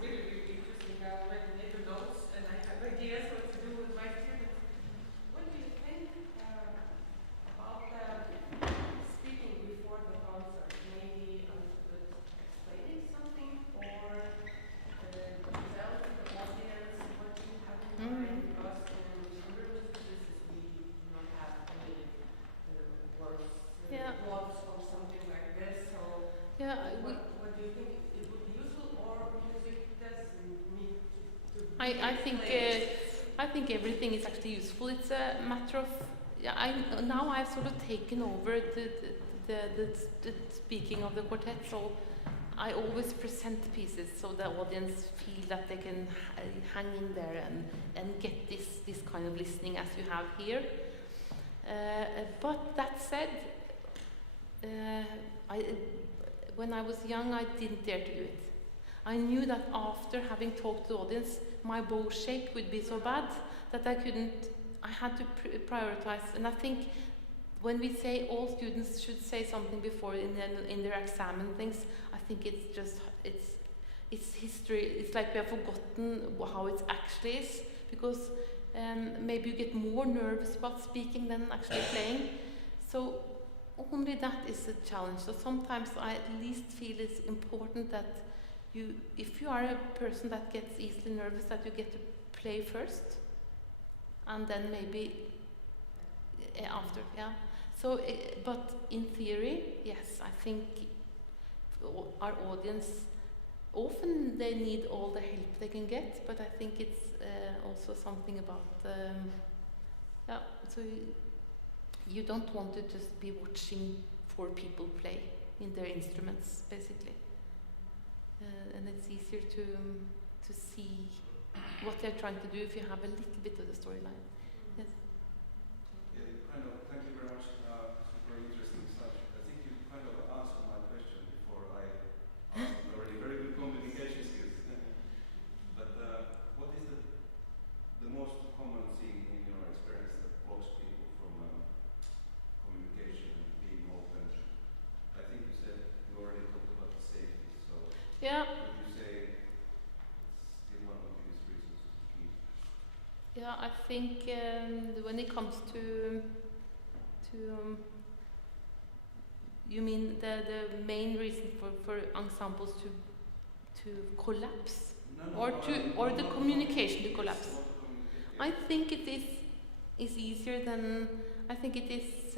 Really, really interesting. I already made the notes and I have ideas what to do with my students. What do you think about speaking before the concert? Maybe explaining something or tell to the audience everything is actually useful. It's a matter of, yeah, now I've sort of taken over the speaking of the quartet, so I always present pieces so the audience feel that they can hang in there and get this kind of listening as you have here. But that said, when I was young, I didn't dare to do it. I knew that after having talked to the audience, my bow shake would be so bad that I had to prioritize. And I think when we say all students should say something before in their exam and things, I think it's history. It's like we have forgotten how it actually is, because maybe you get more nervous about speaking than actually playing. So only that is a challenge. So sometimes I at least feel it's important that if you are a person that gets easily nervous, that you get to play first, and then maybe after, yeah. So, but in theory, yes, I think our audience, often they need all the help they can get, but I think it's also something about, yeah, so you don't want to just be watching 4 people play in their instruments, basically. And it's easier to see what they're trying to do if you have a little bit of the storyline. Yes. Yeah, thank you very much. Super interesting stuff. I think you kind of answered my question before I asked already. Very good communication skills. But what is the most common thing in your experience that blocks people from communication and being open? I think you said you already talked about the safety. So Yeah. would you say it's still one of the biggest reasons to keep? Yeah, I think when it comes to you mean the main reason for ensembles to collapse, or the communication to collapse? I think it is easier than I think it is.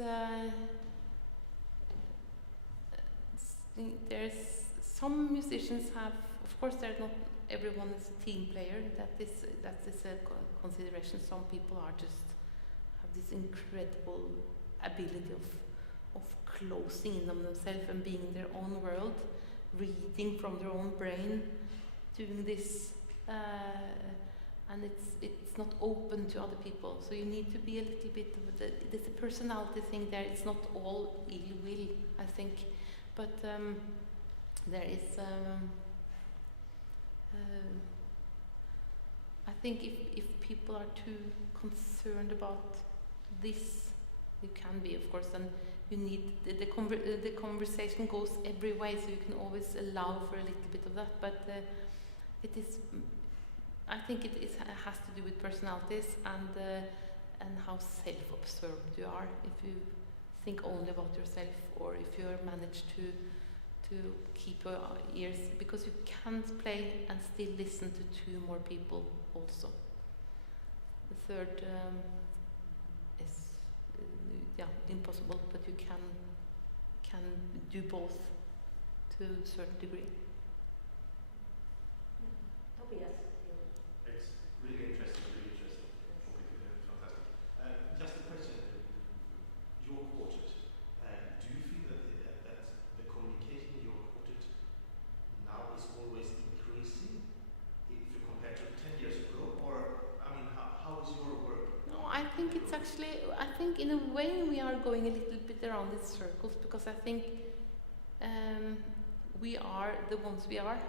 There's some musicians have, of course, they're not everyone is a team player. That is a consideration. Some people are just have this incredible ability of closing in on themselves and being in their own world, reading from their own brain, doing this, and it's not open to other people. So you need to be a little bit of there's a personality thing there. It's not all ill will, I think, but there is. I think if people are too concerned about this, you can be, of course, and you need the conversation goes every way, so you can always allow for a little bit of that. But it is, I think it has to do with personalities and how self-absorbed you are. If you think only about yourself, or if you manage to keep your ears, because you can't play and still listen to 2 more people also. The third is impossible, but you can do both to a certain degree. Tobias. It's really interesting, fantastic. Just a question, your quartet, do you feel that the communication in your quartet now is always increasing if you compare to 10 years ago, or, I mean, how is your work? No, I think it's actually, I think in a way we are going a little bit around in circles, because I think we are the ones we are,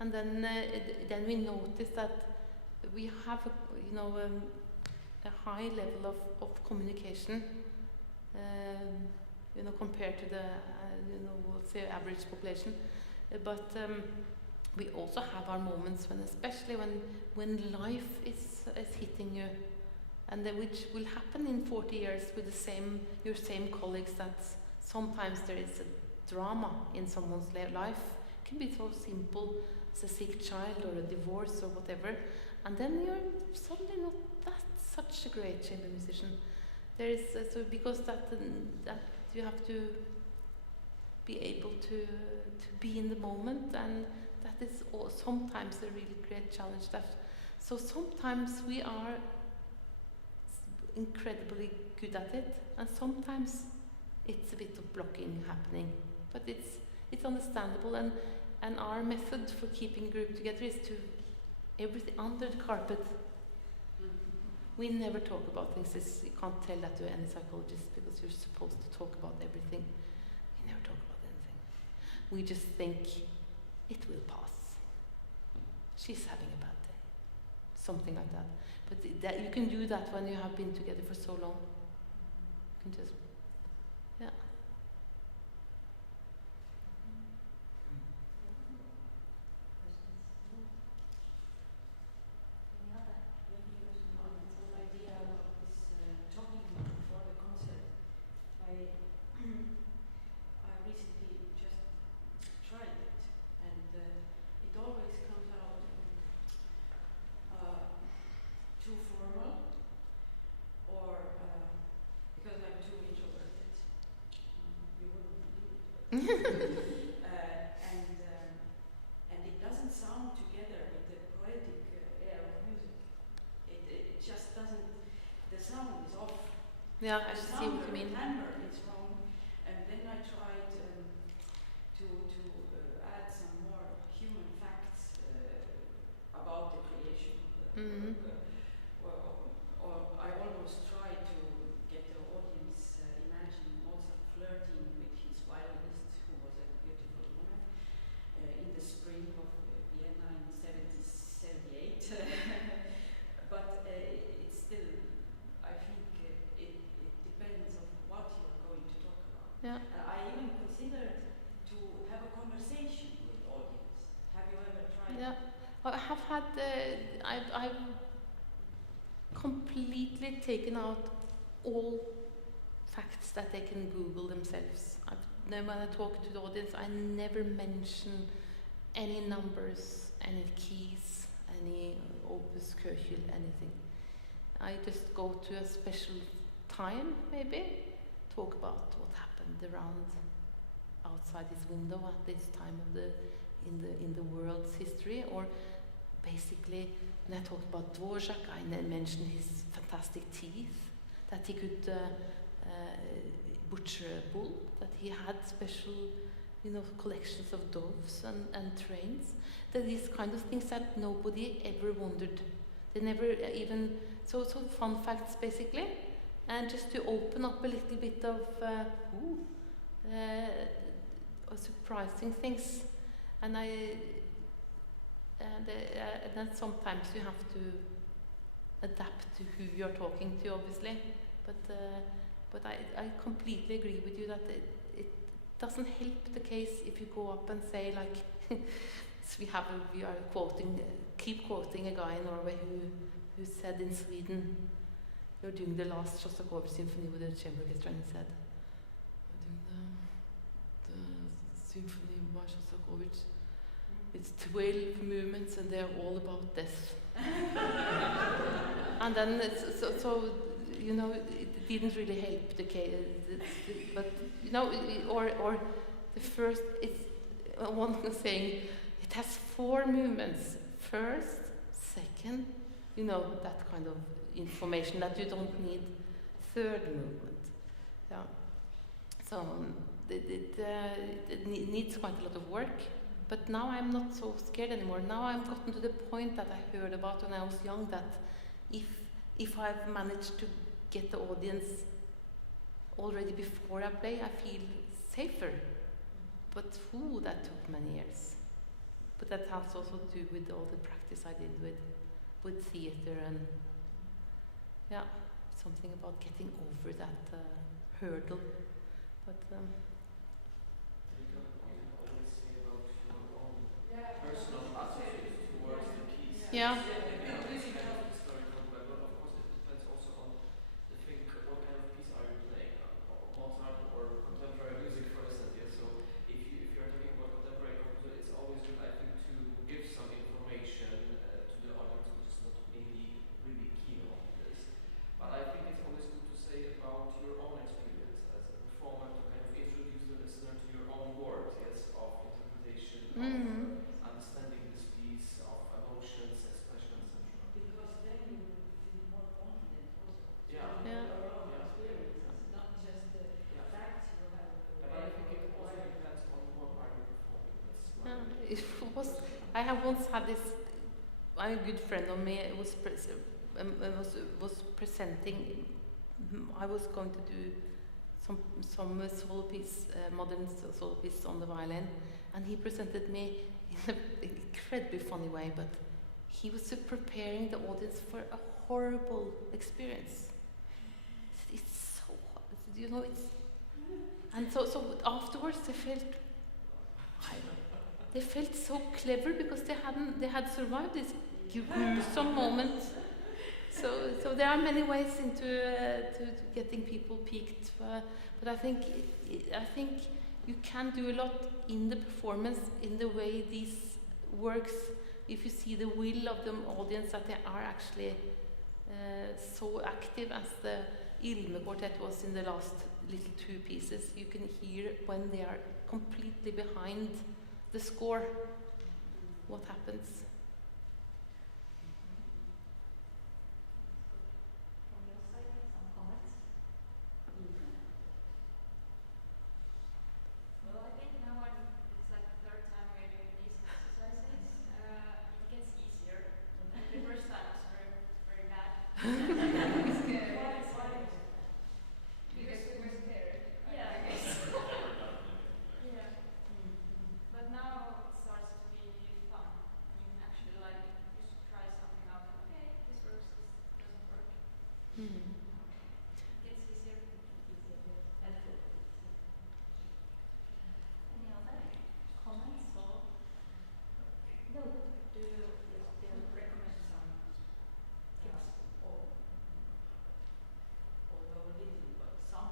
and then we notice that we have a high level of communication, compared to the we'll say average population, but we also have our moments when, especially when life is hitting you, and which will happen in 40 years with your same colleagues, that sometimes there is a drama in someone's life. It can be so simple as a sick child or a divorce or whatever, and then you're suddenly not such a great chamber musician. There is so because that you have to be able to be in the moment, and that is sometimes a really great challenge. So sometimes we are incredibly good at it, and sometimes it's a bit of blocking happening, but it's understandable, and our method for keeping a group together is to everything under the carpet. We never talk about things. You can't tell that to any psychologist because you're supposed to talk about everything. We never talk about anything. We just think it will pass. She's having a bad day, something like that. But that you can do that when you have been together for so long. You can just, yeah. And it doesn't sound together with the poetic air of music. It just doesn't. The sound is off. Yeah, I The see sound what you of mean. the timbre is wrong. And then I tried to add some more human facts about the creation of the Mm-hmm. or I almost tried to get the audience imagine Mozart flirting with his violinist, who was a beautiful woman, in the spring of Vienna in 78. But it's still, I think it depends on what you're going to talk about. Yeah. I even considered to have a conversation with the audience. Have you ever tried? Yeah. I have had. I've completely taken out all facts that they can Google themselves. Then when I talk to the audience, I never mention any numbers, any keys, any opus curricle, anything. I just go to a special time, maybe, talk about what happened around outside his window at this time of in the world's history, or basically when I talk about Dvorak, I mentioned his fantastic teeth, that he could butcher a bull, that he had special, collections of doves and trains. These kind of things that nobody ever wondered. They never even so fun facts basically, and just to open up a little bit of surprising things, and then sometimes you have to adapt to who you're talking to, obviously. But I completely agree with you that it doesn't help the case if you go up and say like, so we are quoting, keep quoting a guy in Norway who said in Sweden, you're doing the last Shostakovich symphony with the chamber orchestra, and he said, I'm doing the symphony by Shostakovich. It's 12 movements and they're all about death. And then it didn't really help the case. But or the first, it's one saying it has 4 movements. First, second, that kind of information that you don't need. Third movement. Yeah. So it needs quite a lot of work. But now I'm not so scared anymore. Now I've gotten to the point that I heard about when I was young, that if I've managed to get the audience already before I play, I feel safer. But that took many years. But that has also to do with all the practice I did with theater, and something about getting over that hurdle. But personal attitude towards the piece. yeah. Historical, but of course it depends also on the thing, what kind of piece are you playing? Mozart or contemporary music, for instance. Yeah? So if you're talking about contemporary composer, it's always good, I think, to give some information to the audience which is not maybe really keen on this. But I think it's always good to say about your own experience as a performer, to kind of introduce the listener to your own world, yes, of interpretation, of understanding this piece, of emotions, expressions. I have once had this. A good friend of me was presenting. I was going to do some solo piece, modern solo piece on the violin, and he presented me in an incredibly funny way. But he was preparing the audience for a horrible experience. It's so, you know, it's, and so afterwards they felt so clever because they had survived this gruesome moment. So there are many ways into to getting people peaked, but I think you can do a lot in the performance, in the way this works. If you see the will of the audience, that they are actually so active as the Ilme quartet was in the last little two pieces, you can hear when they are completely behind the score what happens. From your side, some comments? Well, I think now it's like the third time we're doing these exercises. It gets easier. The first time was very bad. It's scary. Because we were scared. Yeah, I guess. Yeah. But now it starts to be fun. You can actually like just try something out. Okay, this works. This doesn't work. It gets easier. Any other comments or? No. Do you still recommend some tips, although little, but some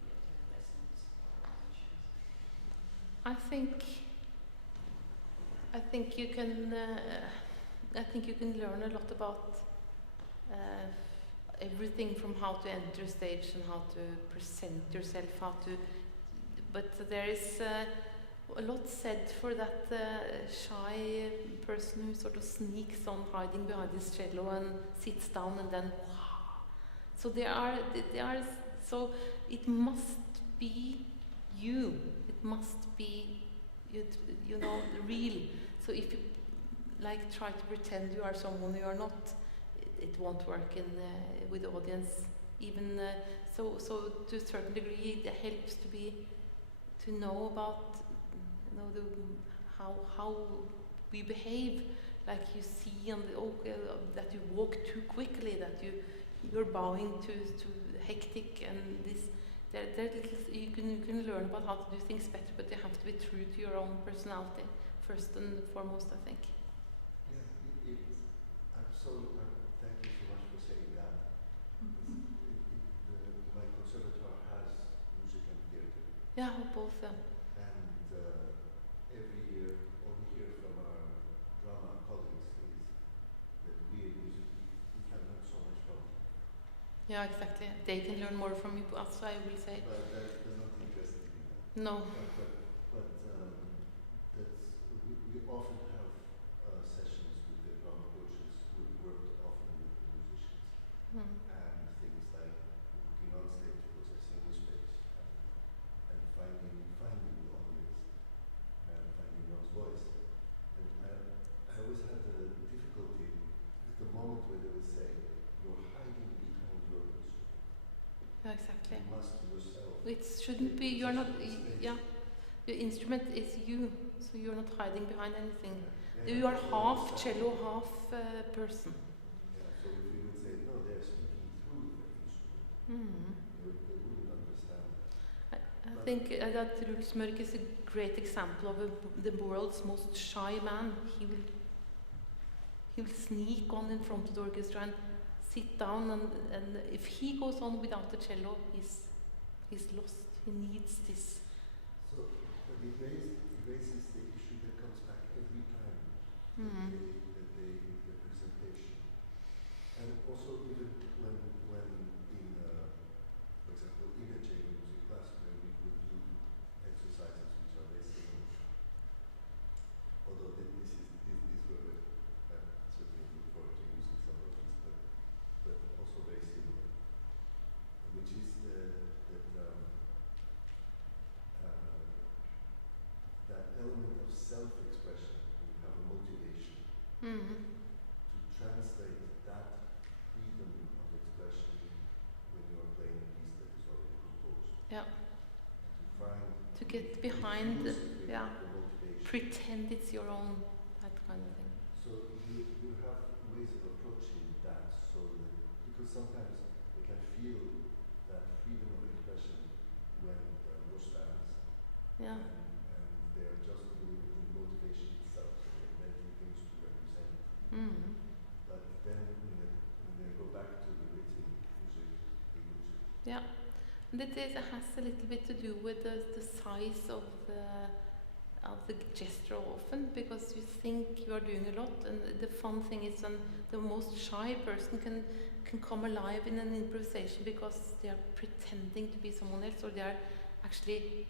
theatre lessons or musicians? I think you can learn a lot about everything from how to enter stage and how to present yourself, but there is a lot said for that shy person who sort of sneaks on hiding behind his cello and sits down and then wow. So so it must be you. It must be you know, real. So if you like try to pretend you are someone you are not, it won't work with the audience. Even so to a certain degree, it helps to know about, you know, how we behave. Like you see on the that you walk too quickly, that you're bowing too hectic, and this. There you can learn about how to do things better, but you have to be true to your own personality first and foremost, I think. Yeah, thank you so much for saying that. My conservatoire has music and theatre. Yeah, both. And every year, what we hear from our drama colleagues is that we in music, we can learn so much from. Yeah, exactly. They can learn more from you, as I will say. But they're not interested in that. No. But we often have sessions with the drama coaches who worked often with the musicians. And things like working on stage, processing the space, and finding the audience, and finding one's voice. And I always had the difficulty at the moment where they would say, you're hiding behind your instrument. Yeah, exactly. You must yourself. It shouldn't be, you're not, yeah. Your instrument is you, so you're not hiding behind anything. Yeah, You are half cello, half person. Yeah, so if you would say, no, they're speaking through the instrument, they wouldn't understand that. I think that Rulsmørk is a great example of the world's most shy man. He will sneak on in front of the orchestra and sit down, and if he goes on without the cello, he's lost. He needs this. So, but it raises the issue that comes back every time the presentation, and also even when in for example in a chamber music class where we could do exercises which are very similar, although these were certainly look forward to using some of these, but also very similar, which is that element of self-expression. We have a to translate that freedom of expression when you are playing a piece that is already composed. Yeah. To find To get behind the, use yeah, the motivation. pretend it's your own, that kind of thing. So you have ways of approaching that, so that because sometimes they can feel that freedom of expression when there are no stands, Yeah. and they are just doing the motivation itself, so they're inventing things to represent. But then when they go back to the written music, they lose it. Yeah. And it has a little bit to do with the size of the gesture often, because you think you are doing a lot, and the fun thing is when the most shy person can come alive in an improvisation because they are pretending to be someone else, or they are actually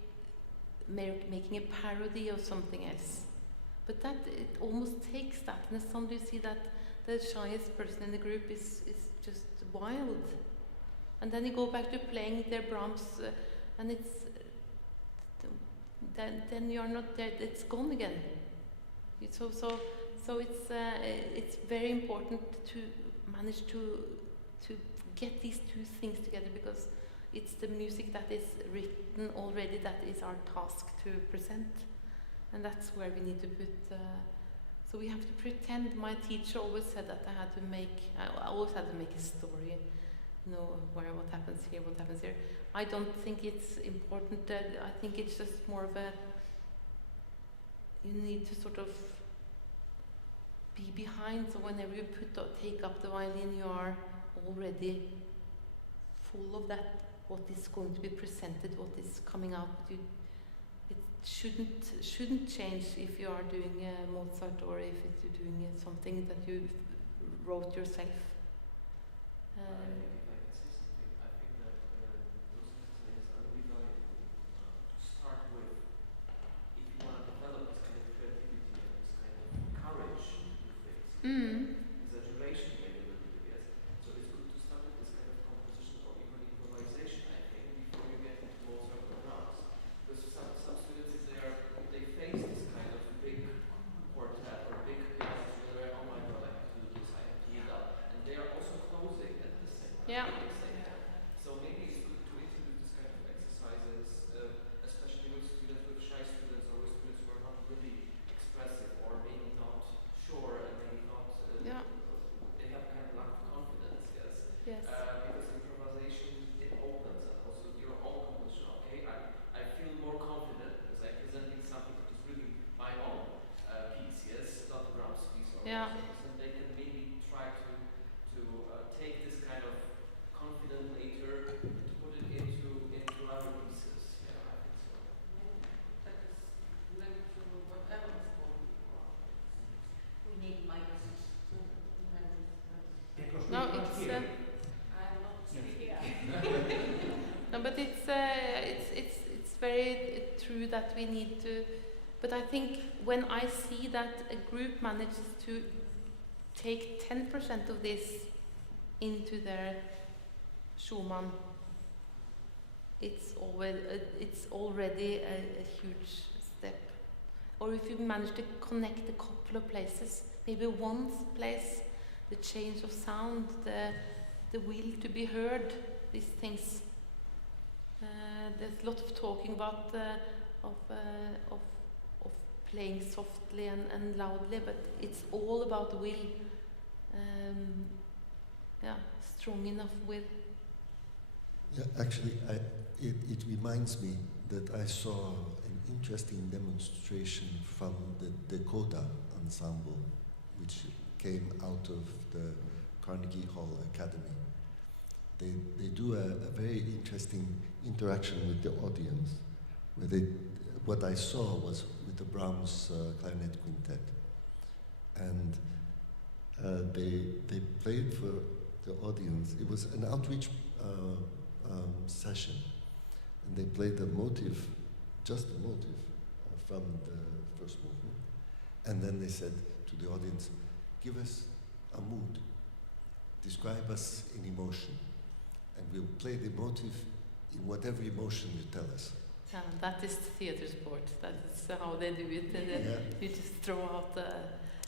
making a parody of something else. But that, it almost takes that, and suddenly you see that the shyest person in the group is just wild. And then you go back to playing their Brahms, and it's then you are not there. It's gone again. So it's very important to manage to get these two things together, because it's the music that is written already that is our task to present, and that's where we need to put. So we have to pretend. My teacher always said that I always had to make a story. What happens here, what happens here. I don't think it's important. I think it's just more of you need to sort of be behind, so whenever you take up the violin, you are already full of that, what is going to be presented, what is coming out. It shouldn't change if you are doing Mozart, or if you're doing something that you wrote yourself. Exaggeration maybe a little bit, yes. So it's good to start with this kind of composition or even improvisation, I think, before you get into Mozart or Brahms. Because some students, they face this kind of big quartet or big pieces where they're, oh my god, I have to do this, I have to do that. And they are also closing at the same time. Yeah. So maybe it's good to introduce this kind of exercises, especially with students, with shy students, or with students who are not really expressive, or maybe not sure, and maybe not, they have kind of lack of confidence, yes? Yes. Because improvisation, it opens, and also your own composition, okay? I feel more confident because I'm presenting something that is really my own piece, yes? Not the Brahms piece or something. And they can maybe try to take this kind of confidence later to put it into other pieces. Yeah, I think so. That is linked to what Evan's told before. We need mics. No, it's I'm not speaking. no, but it's very true that we need to. But I think when I see that a group manages to take 10% of this into their Schumann, it's already a huge step. Or if you manage to connect a couple of places, maybe one place, the change of sound, the will to be heard, these things. There's a lot of talking about of playing softly and loudly, but it's all about the will. Strong enough will. Yeah, actually, it reminds me that I saw an interesting demonstration from the Coda ensemble, which came out of the Carnegie Hall Academy. They do a very interesting interaction with the audience, where what I saw was with the Brahms clarinet quintet, and they played for the audience. It was an outreach session, and they played the motive, just the motive from the first movement, and then they said to the audience, give us a mood, describe us in emotion, and we'll play the motive in whatever emotion you tell us. Yeah, that is theater sport. That is how they do it. You just throw out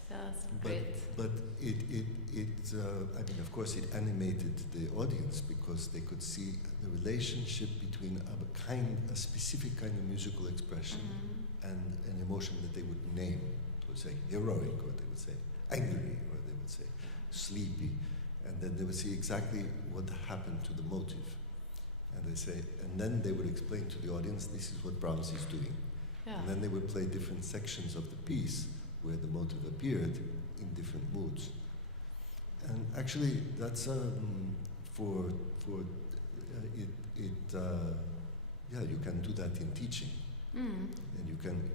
That's great. But I mean, of course, it animated the audience because they could see the relationship between a specific kind of musical expression and an emotion that they would name. They would say heroic, or they would say angry, or they would say sleepy, and then they would see exactly what happened to the motive. And then they would explain to the audience, this is what Brahms is doing. Yeah. And then they would play different sections of the piece where the motive appeared in different moods. And actually, that's you can do that in teaching, and you can,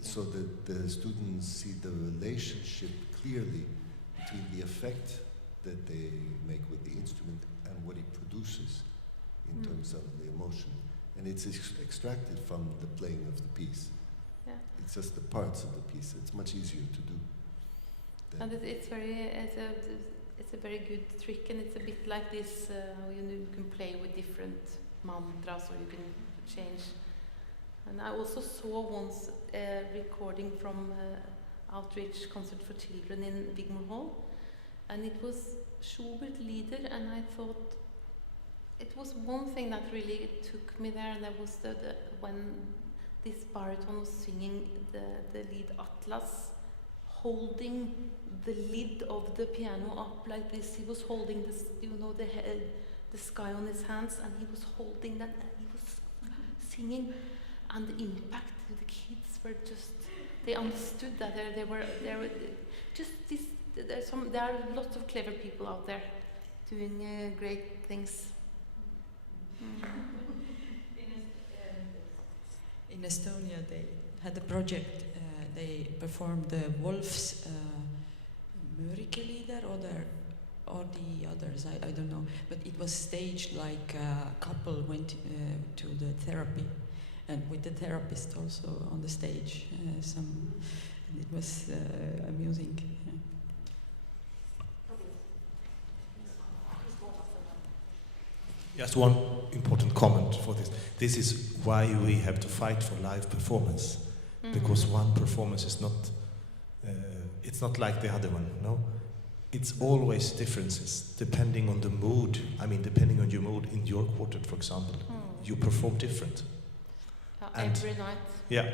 so that the students see the relationship clearly between the effect that they make with the instrument and what it produces in terms of the emotion. And it's extracted from the playing of the piece. Yeah. It's just the parts of the piece. It's much easier to do. And it's a very good trick, and it's a bit like this. You can play with different mantras, or you can change. And I also saw once a recording from Outreach Concert for Children in Wigmore Hall, and it was Schubert Lieder, and I thought it was one thing that really took me there, and that was when this baritone was singing the lead Atlas, holding the lid of the piano up like this. He was holding this, the sky on his hands, and he was holding that, and he was singing, and the impact. The kids were just, they understood that there were just this. There are lots of clever people out there doing great things. In Estonia, they had a project. They performed the Wolf's Mörikelieder or the others. I don't know. But it was staged like a couple went to the therapy, and with the therapist also on the stage. And it was amusing. Just one important comment for this. This is why we have to fight for live performance, because one performance is not, it's not like the other one, no? It's always differences, depending on the mood. I mean, depending on your mood in your quartet, for example, you perform different. Every night. Yeah,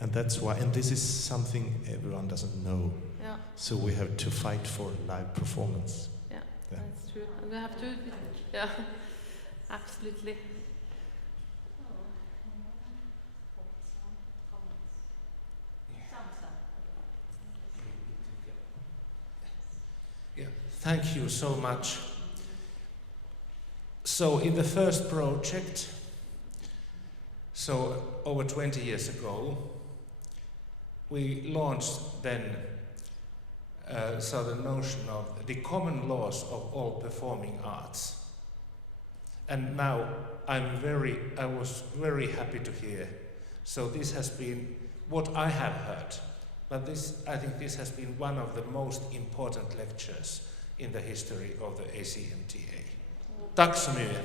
and that's why, and this is something everyone doesn't know. Yeah. So we have to fight for live performance. Yeah, that's true. And we have to, yeah. Absolutely. Yeah, thank you so much. So in the first project, so over 20 years ago, we launched then the notion of the common laws of all performing arts. And now I was very happy to hear. So this has been what I have heard. But I think this has been one of the most important lectures in the history of the ECMTA. Tack så mycket.